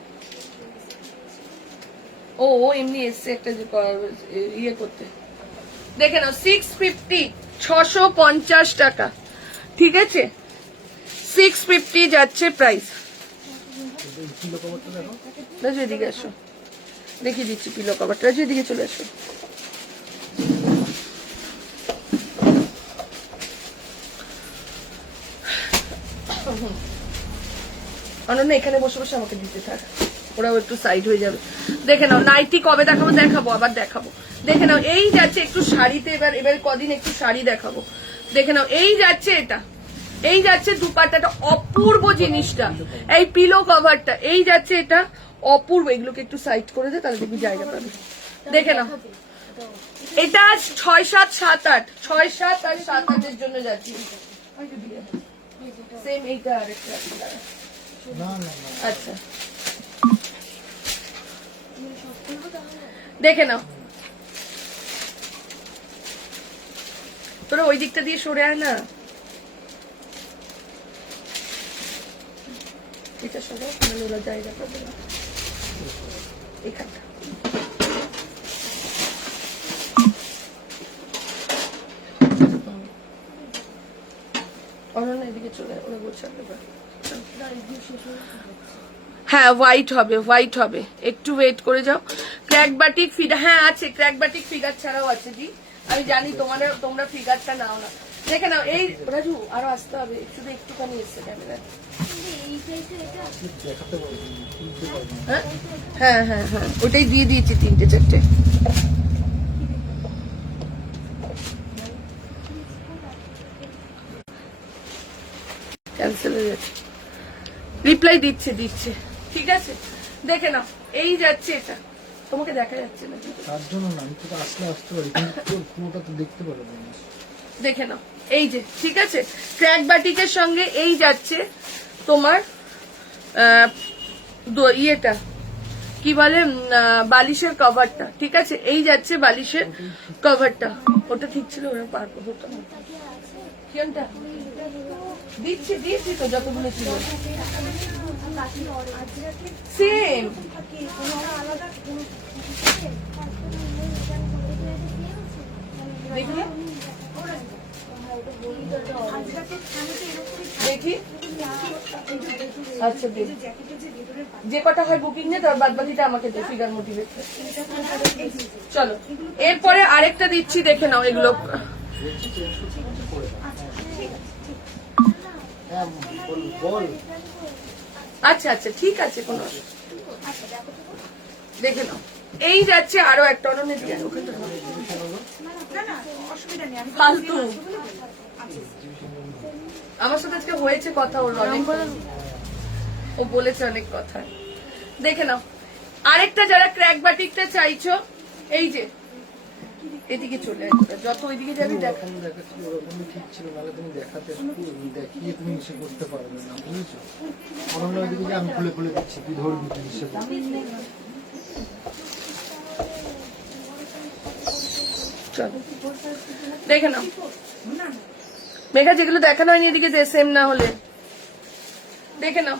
ও এমনি এসছে একটা ইয়ে করতে। দেখে নাও 650, 650 টাকা, ঠিক আছে? 650 যাচ্ছে প্রাইস। রাজু এদিকে আসো, দেখিয়ে দিচ্ছি পিলো কভারটা। রাজু এদিকে চলে আসো। অনন্যা এখানে বসে বসে আমাকে দিতে থাক, ওরাও একটু সাইড হয়ে যাবে। দেখে নাও নাইটি কবে দেখাবো, দেখাবো আবার দেখাবো। দেখে নাও এই যাচ্ছে একটু শাড়িতে, এবার এবার কদিন একটু শাড়ি দেখাবো। দেখে নাও এই যাচ্ছে এটা, এই যাচ্ছে দুপাট্টাটা, অপূর্ব জিনিসটা। এই পিলো কভারটা এই যাচ্ছে, এটা অপূর্ব। এগুলোকে একটু সাইড করে দে, তাহলে দেখবি জায়গা পাবে। দেখে নাও এটা 6, 7, 7, 8, 6, 7 আর 7, 8 এর জন্য যাচ্ছি। সেম এইটা আরেকটা। আচ্ছা দেখে নাও, তোরা ওই দিকটা দিয়ে সরে আয় না, এটা সরে ওরা জায়গা পাবে না এখানটা। অনন্যা এদিকে চলে, ওরা বলছে হ্যাঁ হোয়াইট হবে, হোয়াইট হবে, একটু ওয়েট করে যাও। ক্র্যাক বাটিক ফিগার, হ্যাঁ আছে, ক্র্যাক বাটিক ফিগার ছাড়াও আছে। জি আমি জানি তোমরা ফিগারটা নাও না। দেখে নাও এই রাজু, আরো আসতে হবে, শুধু একটুখানি এসছে ক্যামেরা। হ্যাঁ হ্যাঁ হ্যাঁ ওটাই দিয়ে দিয়েছি 3-4টে। ক্যান্সেল হয়ে যাচ্ছে, রিপ্লাই দিচ্ছে দিচ্ছে, ঠিক আছে? দেখে নাও এই যাচ্ছে, এটা তোমাকে দেখা যাচ্ছে না তার জন্য না, আমি তো আসলে আসতে পারি, কিন্তু পুরোটা তো দেখতে পারবো না। দেখে নাও এই যে, ঠিক আছে? ক্র্যাক বাটিকের সঙ্গে এই যাচ্ছে তোমার ইয়েটা কি বলে, বালিশের কভারটা, ঠিক আছে? এই যাচ্ছে বালিশের কভারটা। ওটা ঠিক ছিল, ওরা পারবো হতো না। কোনটা দিচ্ছি, দিয়েছি তো যতগুলো ছিল সেম। দেখি দেখি, আচ্ছা দেখি যে কটা হয় বুকিং নে, তার বাদ বাকিটা আমাকে দে ফিগার মোটিভেট। চলো এরপরে আরেকটা দিচ্ছি, দেখে নাও এগুলো। আচ্ছা আচ্ছা ঠিক আছে, কোনো দেখে নাও এই যাচ্ছে আরো একটা। অনন্য দিয়ে ফালতু আমার সাথে আজকে হয়েছে কথা, ওর অনেক, ও বলেছে অনেক কথা। দেখে নাও আরেকটা, যারা ক্র্যাক বাটিকটা চাইছো, এই যে এদিকে চলে আসবে, যত ওইদিকে যাবি দেখা। ঠিক ছিল, নাহলে তুমি দেখাতে দেখিয়ে তুমি এসে করতে পারবে না, বুঝেছো? অন্য ওইদিকে আমি খুলে খুলে দিচ্ছি, তুই ধরবি কি হিসেবে। চলো দেখে নাও মেঘা, যেগুলো দেখানো হয়নি এদিকে দে, সেম না হলে। দেখে নাও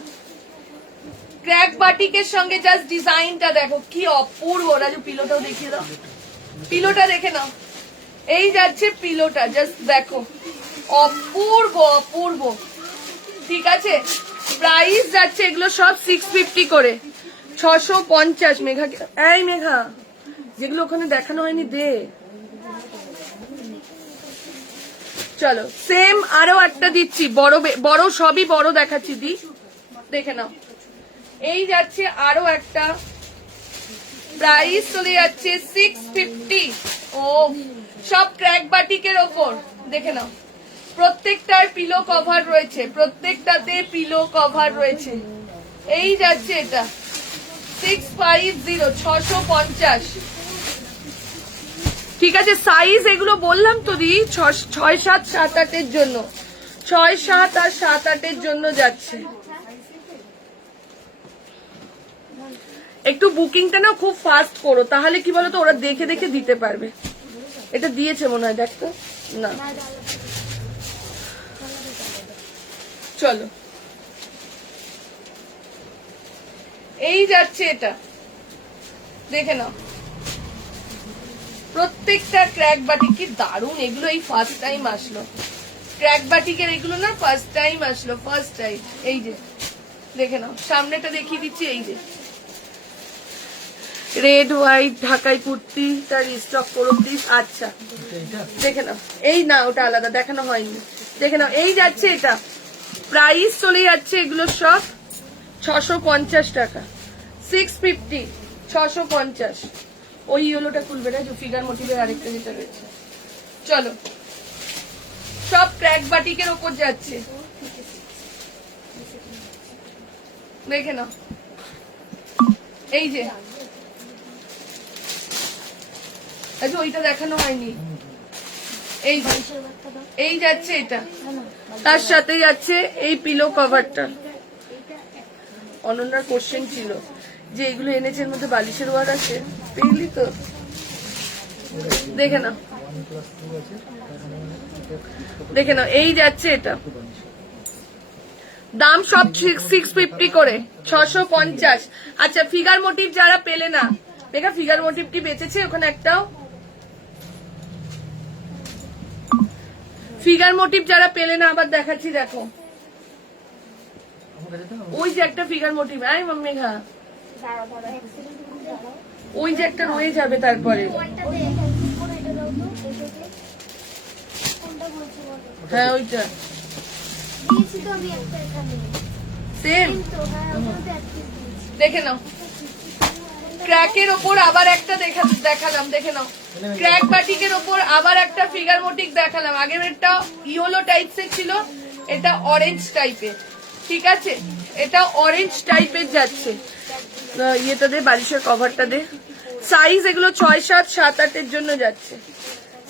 ক্র্যাক বাটিকের সঙ্গে জাস্ট ডিজাইনটা দেখো কি অপূর্ব। রাজু পিলোটাও দেখিয়ে দাও, পিলোটা দেখে নাও এই যাচ্ছে পিলোটা, জাস্ট দেখো, অপূর্ব অপূর্ব। ঠিক আছে, প্রাইস যাচ্ছে এগুলো সব 650 করে, 650। মেঘা, এই মেঘা, যেগুলো ওখানে দেখানো হয়নি দে। চলো সেম আরো একটা দিচ্ছি, বড় বড় সবই বড় দেখাচ্ছি, দি দেখে নাও। এই যাচ্ছে আরো একটা, প্রাইস চলে যাচ্ছে 650। ও সব ক্র্যাক বাটিকের ওপর, দেখে নাও, প্রত্যেকটার পিলো কভার রয়েছে, প্রত্যেকটাতে পিলো কভার রয়েছে। এই যাচ্ছে এটা 650, 650। ঠিক আছে, সাইজ এগুলো বললাম তো দি, 6, 7, 7, 8 জন্য, 6, 7 আর 7, 8 জন্য যাচ্ছে। একটু বুকিংটা না খুব ফাস্ট করো, তাহলে কি বলতো ওরা দেখে দেখে দিতে পারবে। এটা দিয়েছে মনে হয়, দেখতো না। চলো, এই যাচ্ছে এটা, দেখে নাও, প্রত্যেকটা ক্র্যাক বাটিক, কি দারুণ এগুলো, এই ফার্স্ট টাইম আসলো ক্র্যাক বাটিকের এগুলো না, ফার্স্ট টাইম আসলো, ফার্স্ট টাইম। এই যে দেখে নাও, সামনেটা দেখিয়ে দিচ্ছি, এই যে রেড হোয়াইট ঢাকাই কুর্তি, তার স্টক করো প্লিজ। আচ্ছা দেখে নাও, এই না ওটা আলাদা দেখানো হয়নি, দেখে নাও। এই যাচ্ছে এটা, প্রাইস চলে যাচ্ছে এগুলো সব 650 টাকা, 650, 650। ওই ইয়েলোটা খুলবে না, যে ফিগার মোটিভের আরেকটা যেটা রয়েছে। চলো, সব ক্র্যাক বাটিকের ওপর যাচ্ছে, দেখে নাও। এই যে, আচ্ছা ওইটা দেখানো হয়নি, এই এই যাচ্ছে এটা, তার সাথে যাচ্ছে এই পিলো কভারটা। অনন্যার কোশ্চেন ছিল যে এগুলো এনেছে, এর মধ্যে বালিশের ওয়ার আছে, পেলি তো, দেখে নাও, দেখে নাও। এই যাচ্ছে এটা, দাম সব 650 করে, 650। আচ্ছা ফিগার মোটিভ যারা পেলে না, দেখা ফিগার মোটিভটি বেঁচেছে ওখানে একটাও, ফিগার মোটিভ যারা পেলে না আবার দেখাচ্ছি, দেখো ওই যে একটা ফিগার মোটিভ, আই মেঘা, ওই যে একটা রয়ে যাবে তারপরে, হ্যাঁ ওইটা সেম, দেখে নাও। ক্র্যাকের ওপর আবার একটা দেখালাম, দেখে নাও, ক্র্যাক বাটিকের ওপর আবার একটা ফিগার মোটিভ দেখালাম। আগের একটা ইয়েলো টাইপসের ছিল, এটা অরেঞ্জ টাইপের। ঠিক আছে, এটা অরেঞ্জ টাইপের যাচ্ছে। ইয়েটা দে, বালিশের কভারটা দে। সাইজ এগুলো 6, 7, 7, 8 এর জন্য যাচ্ছে,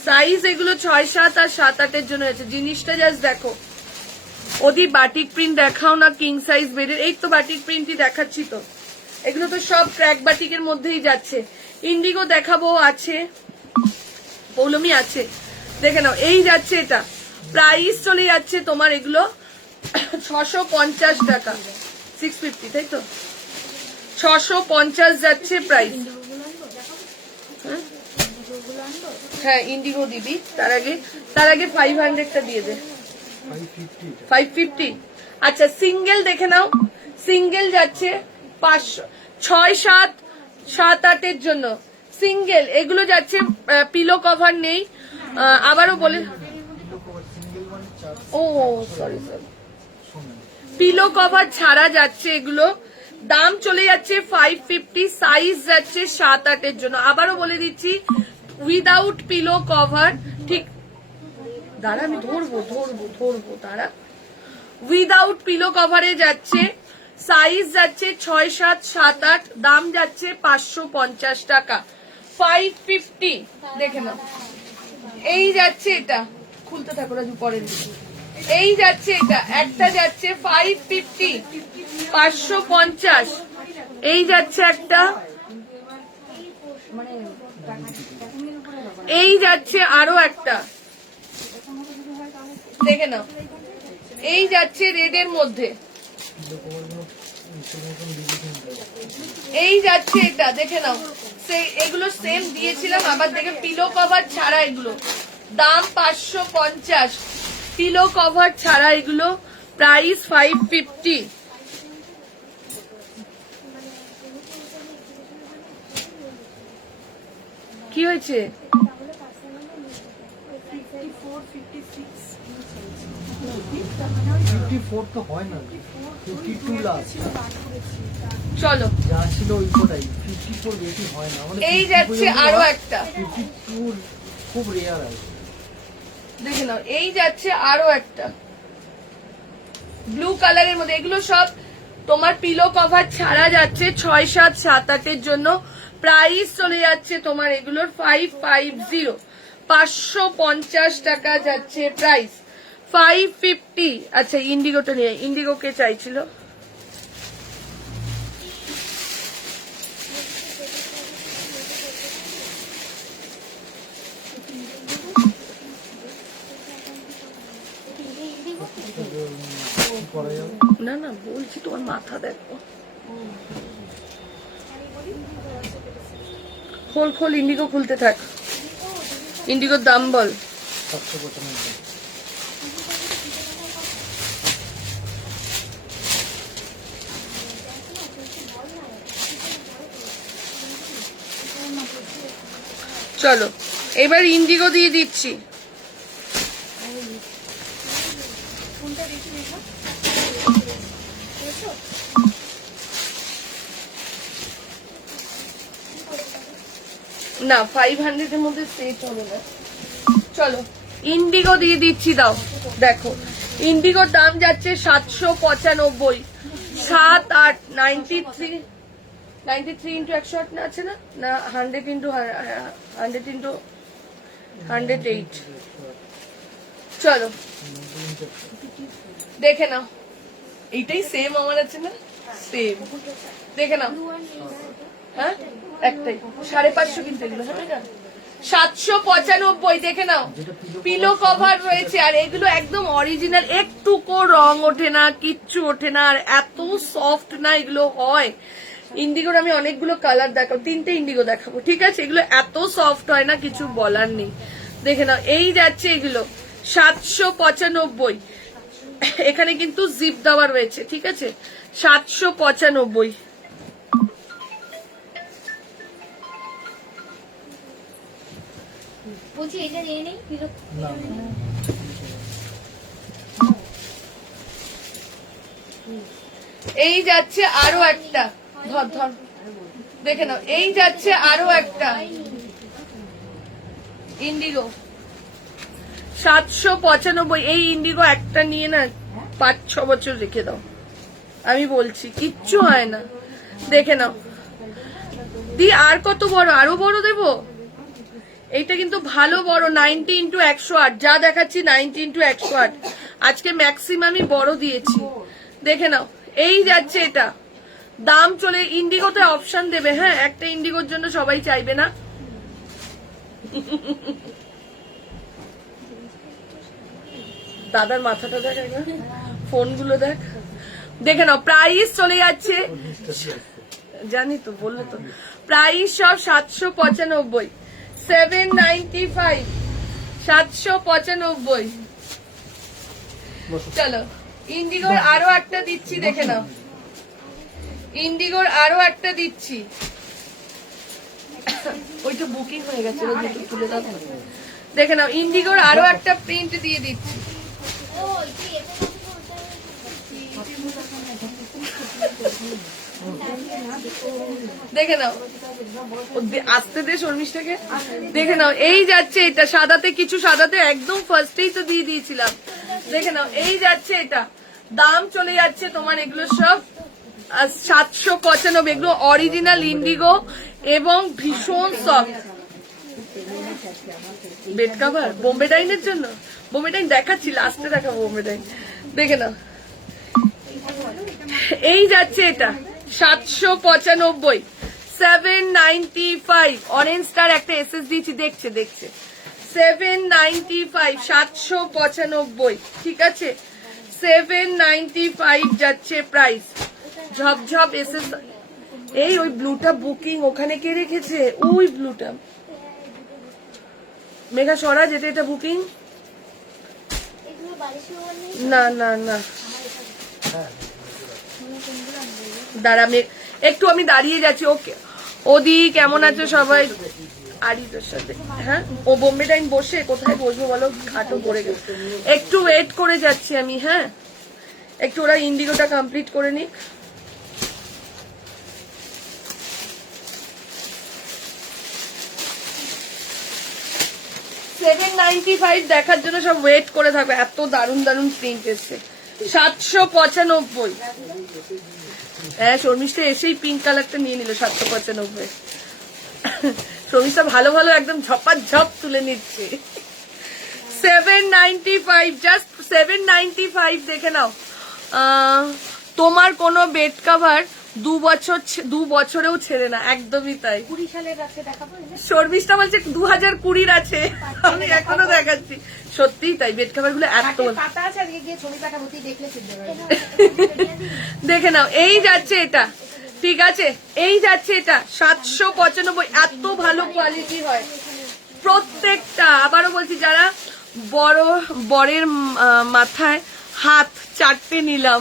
সাইজ এগুলো 6, 7 আর 7, 8 এর জন্য যাচ্ছে। জিনিসটা জাস্ট দেখো, ওদি বাটিক প্রিন্ট দেখাও না, কিং সাইজ বেডের, এই তো বাটিক প্রিন্টই দেখাচ্ছি তো, এগুলো তো সব ক্র্যাক বাটিকের মধ্যেই যাচ্ছে। ইন্ডিগো দেখাবো, আছে পৌলমি আছে, দেখে নাও। এই যাচ্ছে এটা, প্রাইস চলে যাচ্ছে তোমার এগুলো 650 টাকা, 650, তাই তো, 650 যাচ্ছে প্রাইস। হ্যাঁ ইন্ডিগো দিবি, তার আগে 500টা দিয়ে দে, 550। আচ্ছা সিঙ্গেল দেখে নাও, সিঙ্গেল যাচ্ছে 500, 6, 7, 7, 8 এর জন্য সিঙ্গেল, এগুলো যাচ্ছে পিলো কভার নেই। আবারও বলে, ও সরি সরি, পিলো কভার ছাড়া যাচ্ছে এগুলো, দাম চলে যাচ্ছে 550, সাইজ যাচ্ছে 7, 8 এর জন্য। আবারও বলে দিচ্ছি, উইদাউট পিলো কভার, ঠিক দাঁড়া আমি ধরবো দাঁড়া, উইদাউট পিলো কভারে যাচ্ছে, সাইজ যাচ্ছে 6, 7, 7, 8, দাম যাচ্ছে 550 টাকা, 550, দেখে নাও। এই যাচ্ছে এটা, খুলতে থাকো রাজু, পরের এই যাচ্ছে এটা, একটা যাচ্ছে 550, 550। এই যাচ্ছে একটা, এই যাচ্ছে আরো একটা, দেখে নাও। এই যাচ্ছে রেডের মধ্যে, এই যাচ্ছে এটা, দেখে নাও। এগুলো সেম দিয়েছিলাম, আবার দেখে পিলো কভার ছাড়া এগুলো দাম 550, পিলো কভার ছাড়া এগুলো, প্রাইস 550। কি হয়েছে? 54 তো হয় না, 52 লাস্ট চলো যা ছিল ওই কোটাই, 54 বেশি হয় না আমাদের। এই যাচ্ছে আরো একটা, 52 খুব রেয়ার আছে। দেখে নাও এই যাচ্ছে আরো একটা ব্লু কালারের মধ্যে। এগুলো সব তোমার পিলো কভার ছাড়া যাচ্ছে 6, 7, 7, 8 জন্য। প্রাইস চলে যাচ্ছে তোমার এগুলোর 550, 550 টাকা যাচ্ছে প্রাইস, 550। আচ্ছা ইন্ডিগোটা নিয়ে, ইন্ডিগো কে চাইছিল? কি করা যাবে? না না বলছি, তোমার মাথা দেখো। খোল খোল, ইন্ডিগো খুলতে থাক। ইন্ডিগোর দাম বল। 795। চলো এবার ইন্ডিগো দিয়ে দিচ্ছি। না 500 এর মধ্যে সেট হবে না। চলো ইন্ডিগো দিয়ে দিচ্ছি, দাও দেখো। ইন্ডিগোর দাম যাচ্ছে 795, 7, 8, 93, 93 ইন্টু 108 না আছে না, না 100 ইন্টু 108। চলো দেখে নাও, এইটাই সেম আমার আছে না, সেম দেখে নাও। হ্যাঁ একটাই 550 কিন্তু এগুলো, হ্যাঁ 795 দেখে নাও। পিলো কভার রয়েছে আর এগুলো একদম অরিজিনাল, একটুকো রং ওঠে না, কিচ্ছু ওঠে না, আর এত সফট না এগুলো হয়। ইন্ডিগোর আমি অনেকগুলো কালার দেখাবো, 3টে ইন্ডিগো দেখাবো, ঠিক আছে? এগুলো এত সফট হয় না, কিছু বলার নেই। দেখে নাও এই যাচ্ছে এগুলো 795, এখানে কিন্তু জিপ দেওয়া রয়েছে, ঠিক আছে? 795। বলছি এটা নিয়ে নেই না এই যাচ্ছে আরো একটা, ধর ধর দেখে নাও, এই যাচ্ছে আরো একটা ইন্ডিগো 795। এই ইন্ডিগো একটা নিয়ে না 5-6 বছর রেখে দাও, আমি বলছি কিচ্ছু হয় না। দেখে নাও দি, আর কত বড়, আরো বড় দেবো? এইটা কিন্তু ভালো বড়, 90 ইন্টু 108, যা দেখাচ্ছি 90 ইন্টু 108। আজকে ম্যাক্সিমামই বড় দিয়েছি। দেখে নাও এই যাচ্ছে এটা, দাম চলে, ইন্ডিগোতে অপশন দেবে, হ্যাঁ একটা ইন্ডিগোর জন্য সবাই চাইবে না। দাদার মাথাটা দেখ, ফোনগুলো দেখ। দেখে নাও প্রাইস চলে যাচ্ছে, জানি তো, বললো তো প্রাইস সব 795, 795, 795। চলো ইন্ডিগোর আরো একটা দিচ্ছি, দেখে নাও ইন্ডিগোর আরো একটা দিচ্ছি। ওইটা বুকিং হয়ে গেছে, দুটো তুলে দাও। দেখে নাও ইন্ডিগোর আরো একটা প্রিন্ট দিয়ে দিচ্ছি। দেখে নাও আসতে দে শর্মিষ্ঠাকে। দেখে নাও এই যাচ্ছে এটা, সাদাতে কিছু, সাদাতে একদম ফার্স্টেই তো দিয়ে দিয়েছিলাম। দেখে নাও এই যাচ্ছে এটা, দাম চলে যাচ্ছে তোমার এগুলো সব 795। এগুলো অরিজিনাল ইন্ডিগো এবং ভীষণ সফট। বেড কাভার বোম্বে ডাইনের জন্য, বোম্বে ডাইন দেখাচ্ছি, লাস্টে দেখাবো বোম্বে ডাইন। দেখে নাও এই যাচ্ছে এটা 795, 795। অরেঞ্জ স্টার একটা এসএস দিয়েছি, দেখছে 795, 795, ঠিক আছে? 795 যাচ্ছে প্রাইস। ঝপঝপ এসএস। এই ওই ব্লুটা বুকিং ওখানে কে রেখেছে? ওই ব্লুটা মেঘা সরা যেটা এটা বুকিং এগুলো বালিশের ওপর নেই না না না দাঁড়া একটু আমি দাঁড়িয়ে যাচ্ছি। ওকে ওদি কেমন আছে সবাই? আরিজের সাথে হ্যাঁ ও বোম্বে টাইম বসে কোথায় বসবো বলো, খাটো পড়ে গেছে, একটু ওয়েট করে যাচ্ছি আমি। হ্যাঁ একটু ওরা ইন্ডিগোটা কমপ্লিট করে নিক। $795 দেখার জন্য সব ওয়েট করে থাকবে, এত দারুণ দারুণ প্রিন্ট এসছে। 795। হ্যাঁ শর্মিষ্ঠা এসেই পিঙ্ক কালারটা নিয়ে নিল 795। শর্মিষ্ঠা ভালো ভালো একদম ঝপাঝপ তুলে নিচ্ছে। 795 জাস্ট 795 দেখে নাও। তোমার কোনো বেড কাভার 2 বছরেও ছেড়ে না, একদমই তাই। 20 সালের আছে দেখাবো শর্মিষ্ঠা বলছে 2020 আছে, আমি এখনো দেখাচ্ছি। সত্যিই তাই, বেড কাভার গুলো এত পাতা আছে, আজকে গিয়ে ছবি পাঠাবো, তুই দেখলে চিনতে পারবি। দেখে নাও। এই যাচ্ছে এটা, ঠিক আছে, এই যাচ্ছে এটা 795। এত ভালো কোয়ালিটি হয় প্রত্যেকটা। আবারও বলছি, যারা বরের মাথায় হাত চারটে নিলাম।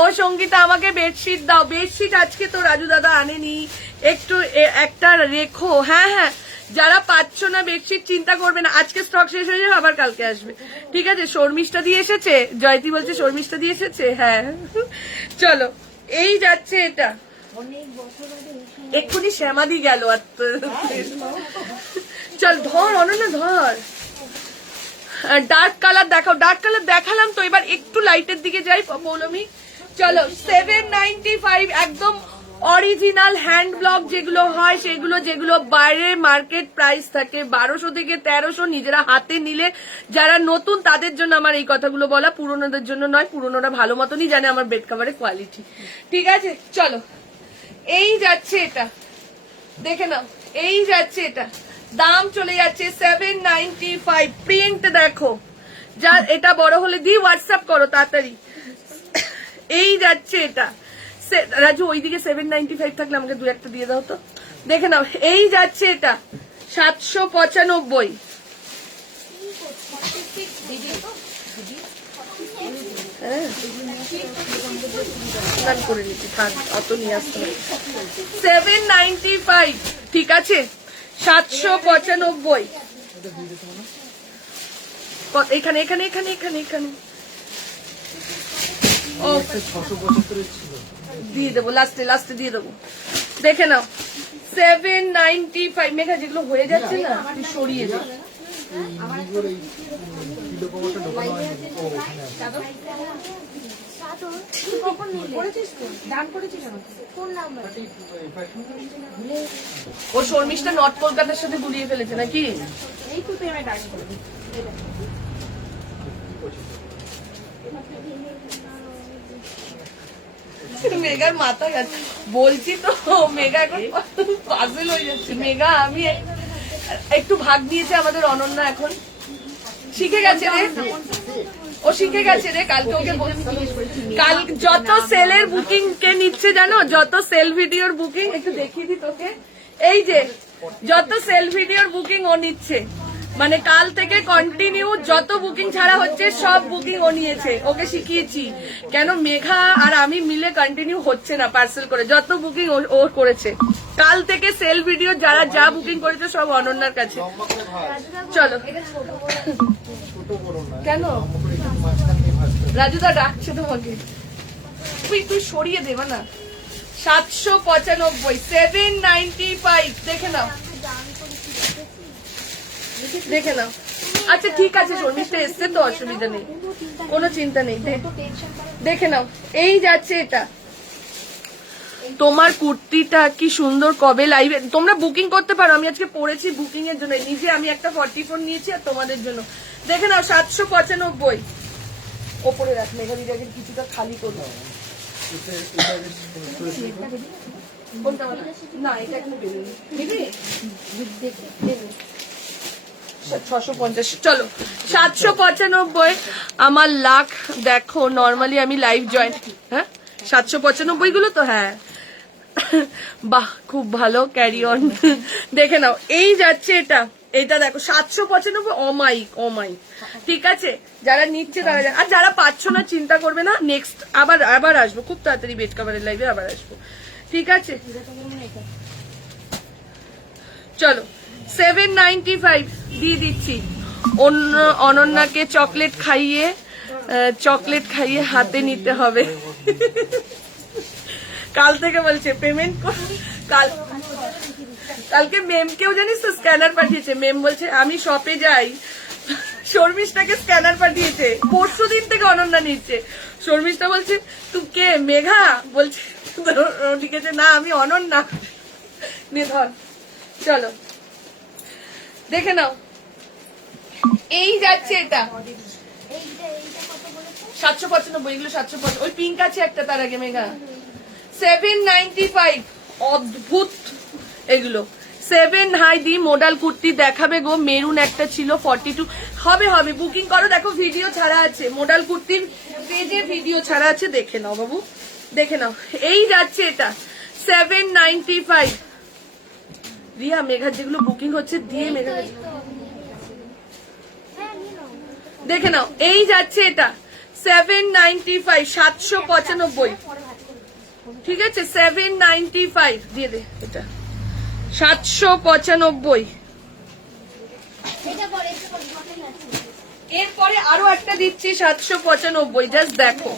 ও সঙ্গীতা আমাকে বেডশিট দাও। বেডশিট আজকে তো রাজু দাদা আনেনি, একটু একটা রেখো। হ্যাঁ হ্যাঁ যারা পাচ্ছ না বেডশিট চিন্তা করবে না, আজকে স্টক শেষ হয়ে যাবে, আবার কালকে আসবে, ঠিক আছে। শর্মিষ্ঠা দিয়ে এসেছে, জয়তি বলছে শর্মিষ্ঠা দিয়ে এসেছে। হ্যাঁ চলো এই যাচ্ছে এটা। এক্ষুনি শ্যামাদি গেল। আর চল ধর অনন্যা ধর। ডার্ক কালার দেখাও। ডার্ক কালার দেখালাম তো, এবার একটু লাইটের দিকে যাই পৌলমি। চলো 795 একদম অরিজিনাল হ্যান্ড ব্লক যেগুলো হয় সেগুলো, যেগুলো বাইরে মার্কেট প্রাইস থাকে 1200 থেকে 1300। নিজেরা হাতে নিলে যারা নতুন তাদের জন্য আমার এই কথাগুলো বলা, পুরোনোদের জন্য নয়। পুরোনোরা ভালো মতনই জানে আমার বেড কাভারের কোয়ালিটি, ঠিক আছে। চলো এই যাচ্ছে এটা, দেখে নাও। এই যাচ্ছে এটা, দাম চলে যাচ্ছে 795। প্রিন্ট দেখো, যা এটা বড় হলে দি হোয়াটসঅ্যাপ করো তাড়াতাড়ি। এই যাচ্ছে এটা। রাজু ওইদিকে 795 থাকলে আমাকে 2-1টা দিয়ে দাও তো। দেখে নাও এই যাচ্ছে এটা 795। করে নিচ্ছি, অত নিয়ে আসতে হবে। 795, ঠিক আছে। 795 এখানে এখানে এখানে এখানে এখানে ও 675 ছিল, দিয়ে দেবো লাস্টে, লাস্টে দিয়ে দেবো। দেখে নাও 795। মেঘা যেগুলো হয়ে যাচ্ছে না তুই সরিয়ে দে। ও শর্মিষ্ঠা নর্থ কলকাতার সাথে গুলিয়ে ফেলেছে নাকি? এই তো তুই আমায় ডাইন করে দিবি। মেঘার মাথা গেছে, বলছি তো মেঘা এখন পাজল হয়ে যাচ্ছে। মেঘা আমি একটু ভাগ দিয়েছে আমাদের অনন্যা, এখন শিখে গেছে রে, ও শিখে গেছে রে। কালকে ওকে কাল যত সেলের বুকিং কে নিচ্ছে জানো, যত সেল ভিডিওর বুকিং, একটু দেখিয়ে দি তোকে, এই যে যত সেল ভিডিওর বুকিং ও নিচ্ছে, মানে কাল থেকে কন্টিনিউ যত বুকিং ছাড়া হচ্ছে সব বুকিং ও নিয়েছে। ওকে শিখিয়েছি কেন, মেঘা আর আমি মিলে কন্টিনিউ হচ্ছে না পার্সেল করে, যত বুকিং ও করেছে কাল থেকে সেল ভিডিও যারা যা বুকিং করেছে সব অনন্যার কাছে। চলো কেন রাজুদা ডাকছে তোমাকে, তুই সরিয়ে দেবা না। 795, 795 দেখে নাও, দেখে নাও। আচ্ছা ঠিক আছে, শর্মিষ্ঠা এসছে তো অসুবিধা নেই, কোনো চিন্তা নেই। দেখে নাও এই যাচ্ছে এটা। তোমার কুর্তিটা কি সুন্দর, কবে লাইভে তোমরা বুকিং করতে পারো। আমি আজকে পড়েছি বুকিং এর জন্য, নিজে আমি একটা 44 নিয়েছি আর তোমাদের জন্য। দেখে নাও 795। ওপরে রাখ মেঘাদির আগে কিছুটা খালি করো। না এটা এখন বেরোনি, 650। চলো 795 আমার লাখ দেখো। নর্মালি আমি লাইভ জয়েন, হ্যাঁ 795 গুলো তো, হ্যাঁ বাহ খুব ভালো, ক্যারি অন। দেখে নাও এই যাচ্ছে এটা এটা দেখো 795 অমাইক অমাইক, ঠিক আছে? যারা নিচ্ছে তারা আর যারা পাচ্ছ না চিন্তা করবে না, নেক্সট আবার আসবো খুব তাড়াতাড়ি, বেড কভারের লাইভে আবার আসবো, ঠিক আছে? চলো 795 দিয়ে দিচ্ছি। অনন্যাকে চকলেট খাইয়ে হাতে নিতে হবে। কাল থেকে বলছে পেমেন্ট কালকে মেমকেও জানিস তো স্ক্যানার পাঠিয়েছে। মেম বলছে আমি শপে যাই, শর্মিষ্ঠাকে স্ক্যানার পাঠিয়েছে। পরশু দিন থেকে অনন্যা নিচ্ছে। শর্মিষ্ঠা বলছে তুই কে? মেঘা বলছে, লিখেছে না আমি অনন্যা। নিয়ে ধর, চলো দেখে নাও। এই যাচ্ছে এটা 795, এগুলো 795। ওই পিঙ্ক আছে একটা তার আগে মেঘা। 795 অদ্ভুত এগুলো। 7 হাই দি মডাল কুর্তি দেখাবে গো, মেরুন একটা ছিল 42 হবে বুকিং করো। দেখো ভিডিও ছাড়া আছে, মডাল কুর্তির পেজে ভিডিও ছাড়া আছে, দেখে নাও বাবু, দেখে নাও। এই যাচ্ছে এটা 795। রিয়া মেঘার যেগুলো বুকিং হচ্ছে দিয়ে মেঘা দেখে নাও। এই যাচ্ছে এটা 795, 795, ঠিক আছে? 795 দিয়ে দে এটা 795। এরপরে আরো একটা দিচ্ছি 795, জাস্ট দেখো।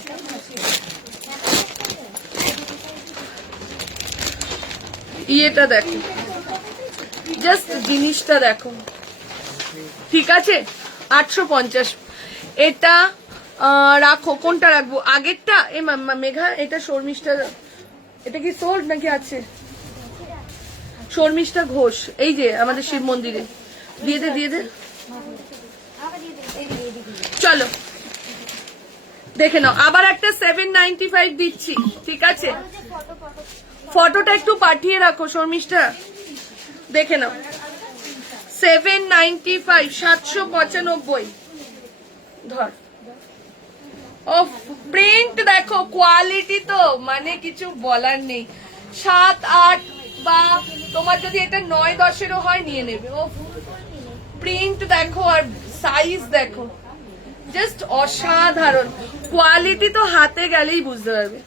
ইয়েটা দেখো, জাস্ট জিনিসটা দেখো, ঠিক আছে? 850। এটা রাখো, কোনটা রাখবো? আগেরটা এ মেঘা, এটা শর্মিষ্ঠা, এটা কি সোল্ড নাকি আছে? শর্মিষ্ঠা ঘোষ, এই যে আমাদের শিব মন্দিরে। দিয়ে দে চলো দেখে নাও। আবার একটা 795 দিচ্ছি, ঠিক আছে? ফটোটা একটু পাঠিয়ে রাখো শর্মিষ্ঠা, দেখে নাও। 795, 795 ধর। ও প্রিন্ট দেখো, কোয়ালিটি তো মানে কিছু বলার নেই। 7, 8 বা তোমার যদি এটা 9, 10-এরও হয় নিয়ে নেবে। ও প্রিন্ট দেখো আর সাইজ দেখো, জাস্ট অসাধারণ। কোয়ালিটি তো হাতে গেলেই বুঝতে পারবে,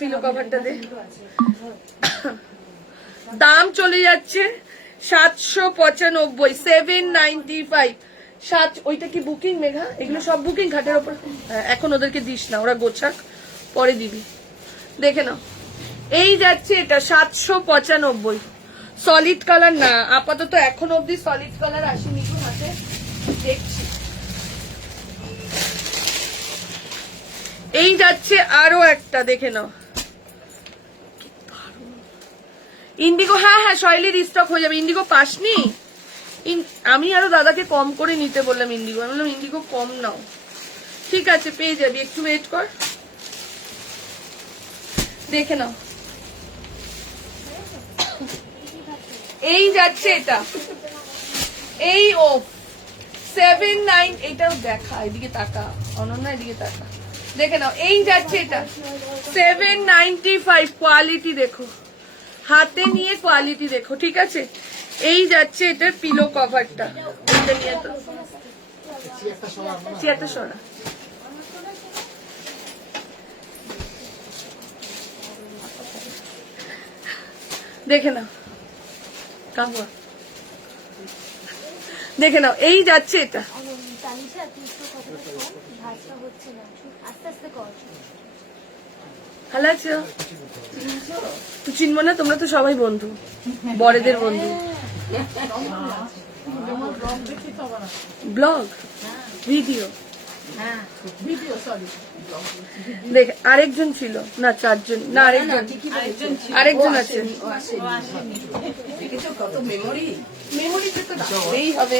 পিলো কভারটা দে। দাম চলে যাচ্ছে 795, 795। ওইটা কি বুকিং মেঘা? এগুলো সব বুকিং ঘাটের ওপর। এখন ওদেরকে দিস না, ওরা গোছাক, পরে দিবি, দেখে নাও। এই যাচ্ছে এটা 795। সলিড কালার না, আপাতত এখন অব্দি সলিড কালার আসেনি তো হাতে, দেখছি। এই যাচ্ছে আরো একটা, দেখে নাও। ইন্ডিগো, হ্যাঁ শৈলী রিস্টক হয়ে যাবে। ইন্ডিগো পাসনি? আমি আরো দাদাকে কম করে নিতে বললাম ইন্ডিগো, আমি বললাম ইন্ডিগো কম নাও, ঠিক আছে পেয়ে যাবি, একটু ওয়েট কর, দেখে নাও। এই যাচ্ছে এটা, এই 79, এটাও দেখা, এদিকে তাকা অনন্যা, এদিকে তাকা, দেখে নাও। এই যাচ্ছে এটা 795, কোয়ালিটি দেখো, হাতে নিয়ে কোয়ালিটি দেখো, ঠিক আছে? এই যাচ্ছে এটার পিলো কভারটা, এটা নিয়ে তো চেয়ারটা সরা। দেখে নাও, কাহুয়া দেখে নাও। এই যাচ্ছে এটা, ভালো আছো? তুই চিনবো না? তোমরা তো সবাই বন্ধু, বড়দের বন্ধু। ব্লগ ভিডিও দেখ, আরেকজন ছিল না, 4 জন না, আরেকজন আছে। এই হবে,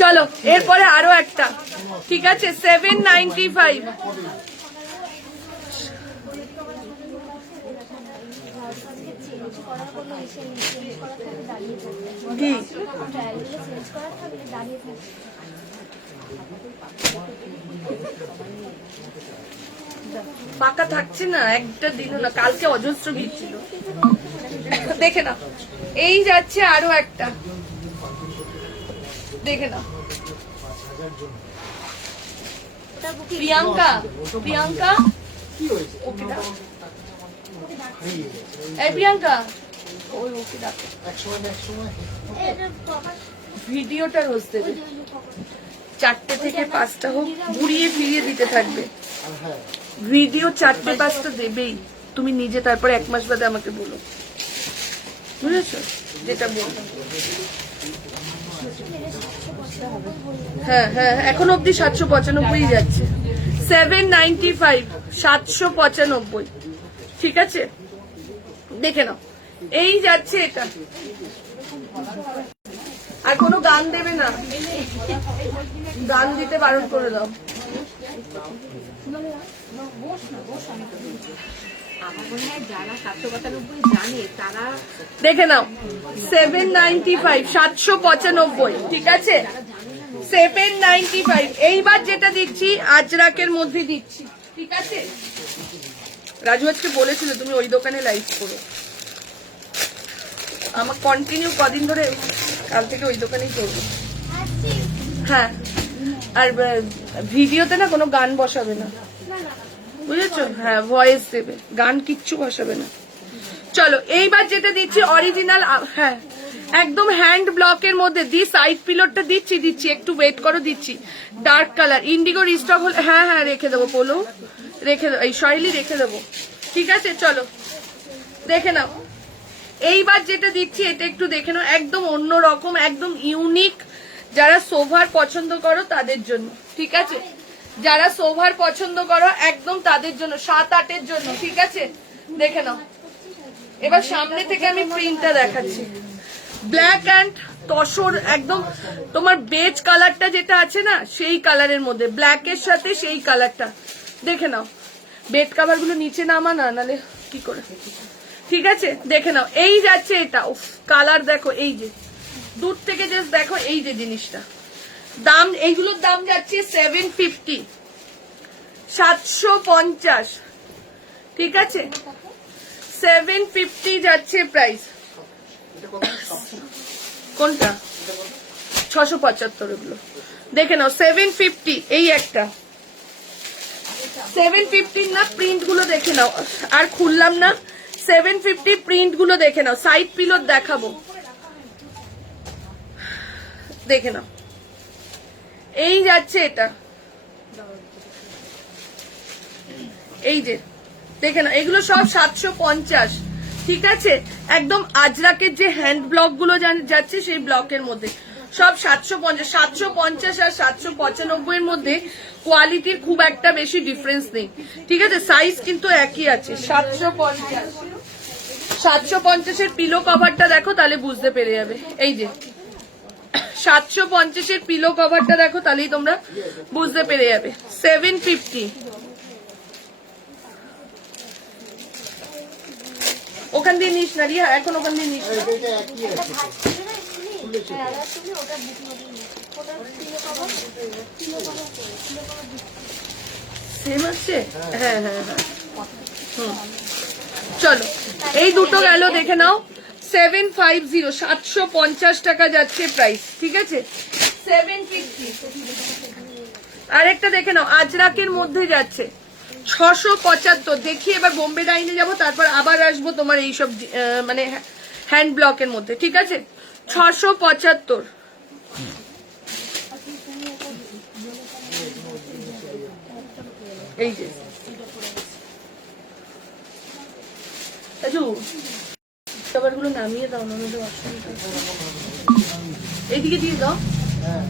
চলো এরপরে আরো একটা, ঠিক আছে? 795। ফাঁকা থাকছে না একটা দিনও না, কালকে অজস্র ভিড় ছিল। দেখে নাও, এই যাচ্ছে আরো একটা, দেখে নাও। ওটা বুকে প্রিয়াঙ্কা, প্রিয়াঙ্কা কি হয়েছে? ওকে দাও। হারিয়ে গেছে। এই প্রিয়াঙ্কা, ওই ওকে ডাকো। এক সময় না এক সময় এটা পকেট, ভিডিওটা রোজ দেবে, ওই যে পকেট। 4টে থেকে 5টা হোক, ঘুরিয়ে ফিরিয়ে দিতে থাকবে। আর হ্যাঁ ভিডিও 4টে 5টা দেবেই, তুমি নিজে তারপরে 1 মাস বাদে আমাকে বলো, বুঝেছো? যেটা বলবো। হ্যাঁ হ্যাঁ, এখন অব্দি 795 যাচ্ছে, 795, 795, ঠিক আছে? দেখে নাও, এই যাচ্ছে এটা। আর কোনো গান দেবে না, গান দিতে বারণ করে দাও। আমার মনে হয় যারা 795 জানে তারা দেখে নাও, 795, 795, ঠিক আছে? 795। এইবার যেটা দিচ্ছি আজরাকের মধ্যে দিচ্ছি, ঠিক আছে? রাজু আজকে বলেছিল তুমি ওই দোকানে লাইভ করো, আমার কন্টিনিউ কদিন ধরে, কাল থেকে ওই দোকানেই করবো। হ্যাঁ, আর ভিডিওতে না কোনো গান বসাবে না, বুঝেছো? হ্যাঁ, ভয়েস দেবে, গান কিচ্ছু বসাবে না। চলো এইবার যেটা দিচ্ছি অরিজিনাল, হ্যাঁ একদম হ্যান্ড ব্লকের মধ্যে দি সাইড পিলোরটা দিচ্ছি, একটু ওয়েট করো, দিচ্ছি ডার্ক কালার ইন্ডিগো রিস্টক হলে, হ্যাঁ হ্যাঁ রেখে দেবো, পোলো রেখে দেবো, এই শৈলী রেখে দেবো, ঠিক আছে? চলো দেখে নাও, এইবার যেটা দিচ্ছি এটা একটু দেখে নাও, একদম অন্য রকম, একদম ইউনিক, যারা সোভার পছন্দ করো তাদের জন্য, ঠিক আছে? যারা সোভার পছন্দ করো একদম তাদের জন্য, 7-8 জন্য, ঠিক আছে? দেখে নাও। এবার সামনে থেকে আমি প্রিন্টটা দেখাচ্ছি, ব্ল্যাক অ্যান্ড তসর, একদম তোমার বেজ কালারটা যেটা আছে না সেই কালারের মধ্যে, ব্ল্যাকের সাথে সেই কালারটা, দেখে নাও। বেড কাভার গুলো নিচে নামা না, নালে কি করে, ঠিক আছে? দেখে নাও, এই যাচ্ছে এটা, কালার দেখো, এই যে দূর থেকে জাস্ট দেখো, এই যে জিনিসটা, দাম এইগুলোর দাম যাচ্ছে 750, 750, ঠিক আছে? 750 যাচ্ছে প্রাইস। কোনটা? 675 এগুলো, দেখে নাও 750, এই একটা 750 না, প্রিন্ট গুলো দেখে নাও, আর খুললাম না, 750 প্রিন্ট গুলো দেখে নাও, সাইড পিলোর দেখাবো, দেখে নাও, এই যাচ্ছে এটা, এই যে দেখে নাও, এগুলো সব 750, ঠিক আছে? একদম আজরাকের যে হ্যান্ড ব্লক গুলো যাচ্ছে সেই ব্লকের মধ্যে সব 750, 750 আর 795 এর মধ্যে কোয়ালিটির খুব একটা বেশি ডিফারেন্স নেই, ঠিক আছে? সাইজ কিন্তু একই আছে, 750, 750 এর পিলো কভারটা দেখো, তাহলে বুঝতে পেরে যাবে, এই যে 750 এর পিলো কভারটা দেখো, তাহলেই তোমরা বুঝতে পেরে যাবে। 750, ওখান দিয়ে নিস না রিয়া, এখন ওখান দিয়ে নিস না। এটা একই আছে তো। হ্যাঁ, আর তুমি ওটা বুক মধ্যে নিয়ে, ওটা কিলো কভার, কিলো কভার করে, কিলো কভার দিচ্ছি। সেম আছে, হ্যাঁ হ্যাঁ হ্যাঁ, হুম। চলো এই দুটো গেল, দেখে নাও, 750, 750 টাকা যাচ্ছে প্রাইস, ঠিক আছে? 750, আরেকটা দেখে নাও, আজরাকের মধ্যে যাচ্ছে 675, দেখি এবার বোম্বে ডাইনে যাবো, তারপর আবার আসবো তোমার এইসব মানে হ্যান্ড ব্লকের মধ্যে, ঠিক আছে? 675, এই যে খাবারগুলো নামিয়ে দাও, নামিয়ে অসুবিধা, এইদিকে দিয়ে দাও, হ্যাঁ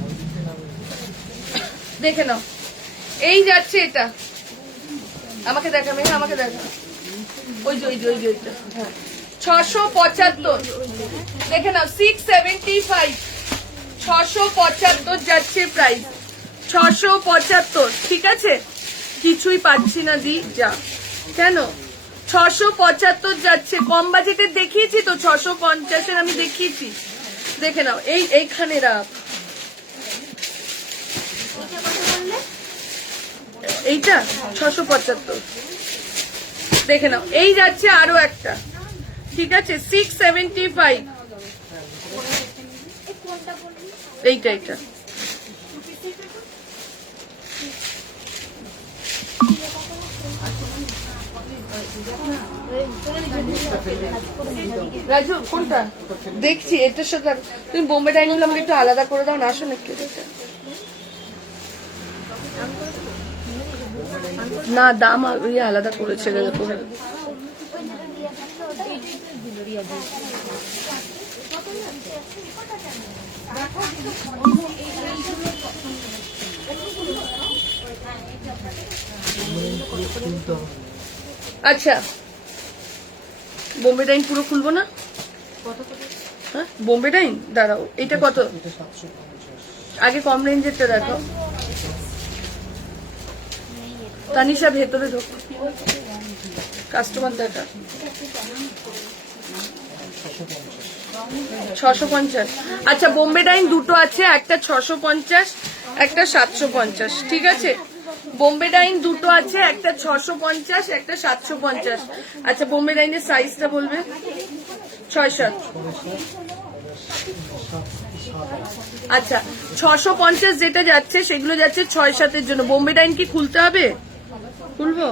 দেখে নাও, এই যাচ্ছে এটা, আমাকে দেখা, মেয়ে আমাকে দেখা, ওই যে ওইটা, হ্যাঁ 675, দেখে নাও 675, 675 যাচ্ছে প্রাইস, 675, ঠিক আছে? কিছুই পাচ্ছি না দি, যা কেন, 675 যাচ্ছে, কম বাজেটের দেখিয়েছি তো, 650 আমি দেখিয়েছি, দেখে নাও, এইখানে রাখ, এইটা 675, দেখে নাও, এই যাচ্ছে আরো একটা ঠিক আছে 675। এই কোনটা বললি? এইটা এইটা রাজু কোনটা দেখছি এটার সাথে তুমি বোম্বে ডাইনিং আমাকে একটু আলাদা করে দাও না, আসো না একটু না দাম ইয়ে আলাদা করেছে করে আচ্ছা বোম্বে ডাইন পুরো খুলবো না, হ্যাঁ বোম্বে ডাইন দাঁড়াও এটা কত, এটা 750। আগে কম রেঞ্জেরটা দেখো। তানিশা ভেতরে ঢোক, কাস্টমার দেখা 650। আচ্ছা বোম্বে ডাইন দুটো আছে, একটা 650 একটা 750, ঠিক আছে বোম্বে ডাইন দুটো আছে, একটা 650 একটা 750। আচ্ছা বোম্বে ডাইনের সাইজটা বলবে 6-7। আচ্ছা 650 যেটা যাচ্ছে সেগুলো যাচ্ছে 6-7-এর জন্য। বোম্বে ডাইন কি খুলতে হবে, খুলবো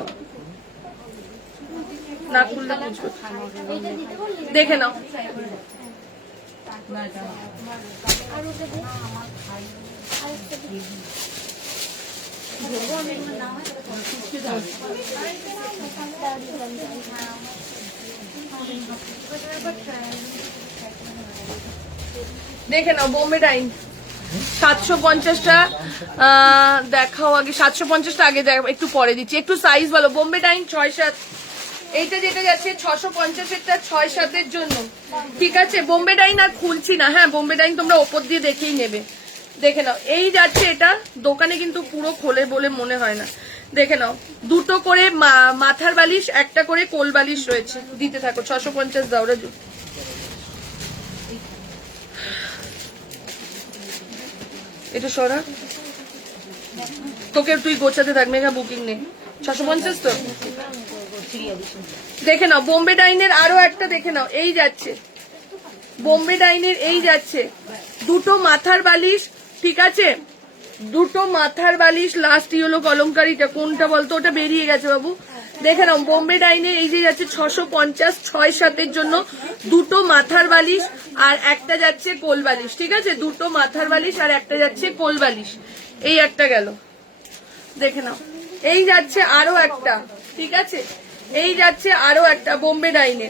না খুললে বুঝবো, দেখে নাও। দেখে নাও বোম্বে ডাইন 750টা দেখাও আগে, 750টা আগে দেখো, একটু পরে দিচ্ছি, একটু সাইজ বলো। বোম্বে ডাইন 6-7, এইটা যেটা যাচ্ছে 650-এরটা 6-7-এর জন্য, ঠিক আছে বোম্বে ডাইন আর খুলছি না। হ্যাঁ বোম্বে ডাইন তোমরা ওপর দিয়ে দেখেই নেবে, দেখে নাও। এই যাচ্ছে এটা দোকানে কিন্তু পুরো খোলে বলে মনে হয় না, দেখে নাও দুটো করে মাথার বালিশ, একটা করে কোল বালিশ রয়েছে, দিতে থাকো। 650 দাও রাজু। এটা সরা তোকে, তুই গোছাতে থাক, মেঘা বুকিং নেই। 650 তো দেখে নাও। বোম্বে ডাইনের আরো একটা দেখে নাও, এই যাচ্ছে বোম্বে ডাইনের, এই যাচ্ছে দুটো মাথার বালিশ, ঠিক আছে দুটো মাথার বালিশ। লাস্ট হলো কলমকারিটা কোনটা বলতো, ওটা বেরিয়ে গেছে বাবু, দেখে নাও বোম্বে ডাইনে এই যে যাচ্ছে 650 6-7-এর জন্য, দুটো মাথার বালিশ আর একটা যাচ্ছে কোল বালিশ, ঠিক আছে দুটো মাথার বালিশ আর একটা যাচ্ছে কোল বালিশ। এই একটা গেল, দেখে নাও। এই যাচ্ছে আরো একটা, ঠিক আছে এই যাচ্ছে আরো একটা বোম্বে ডাইনে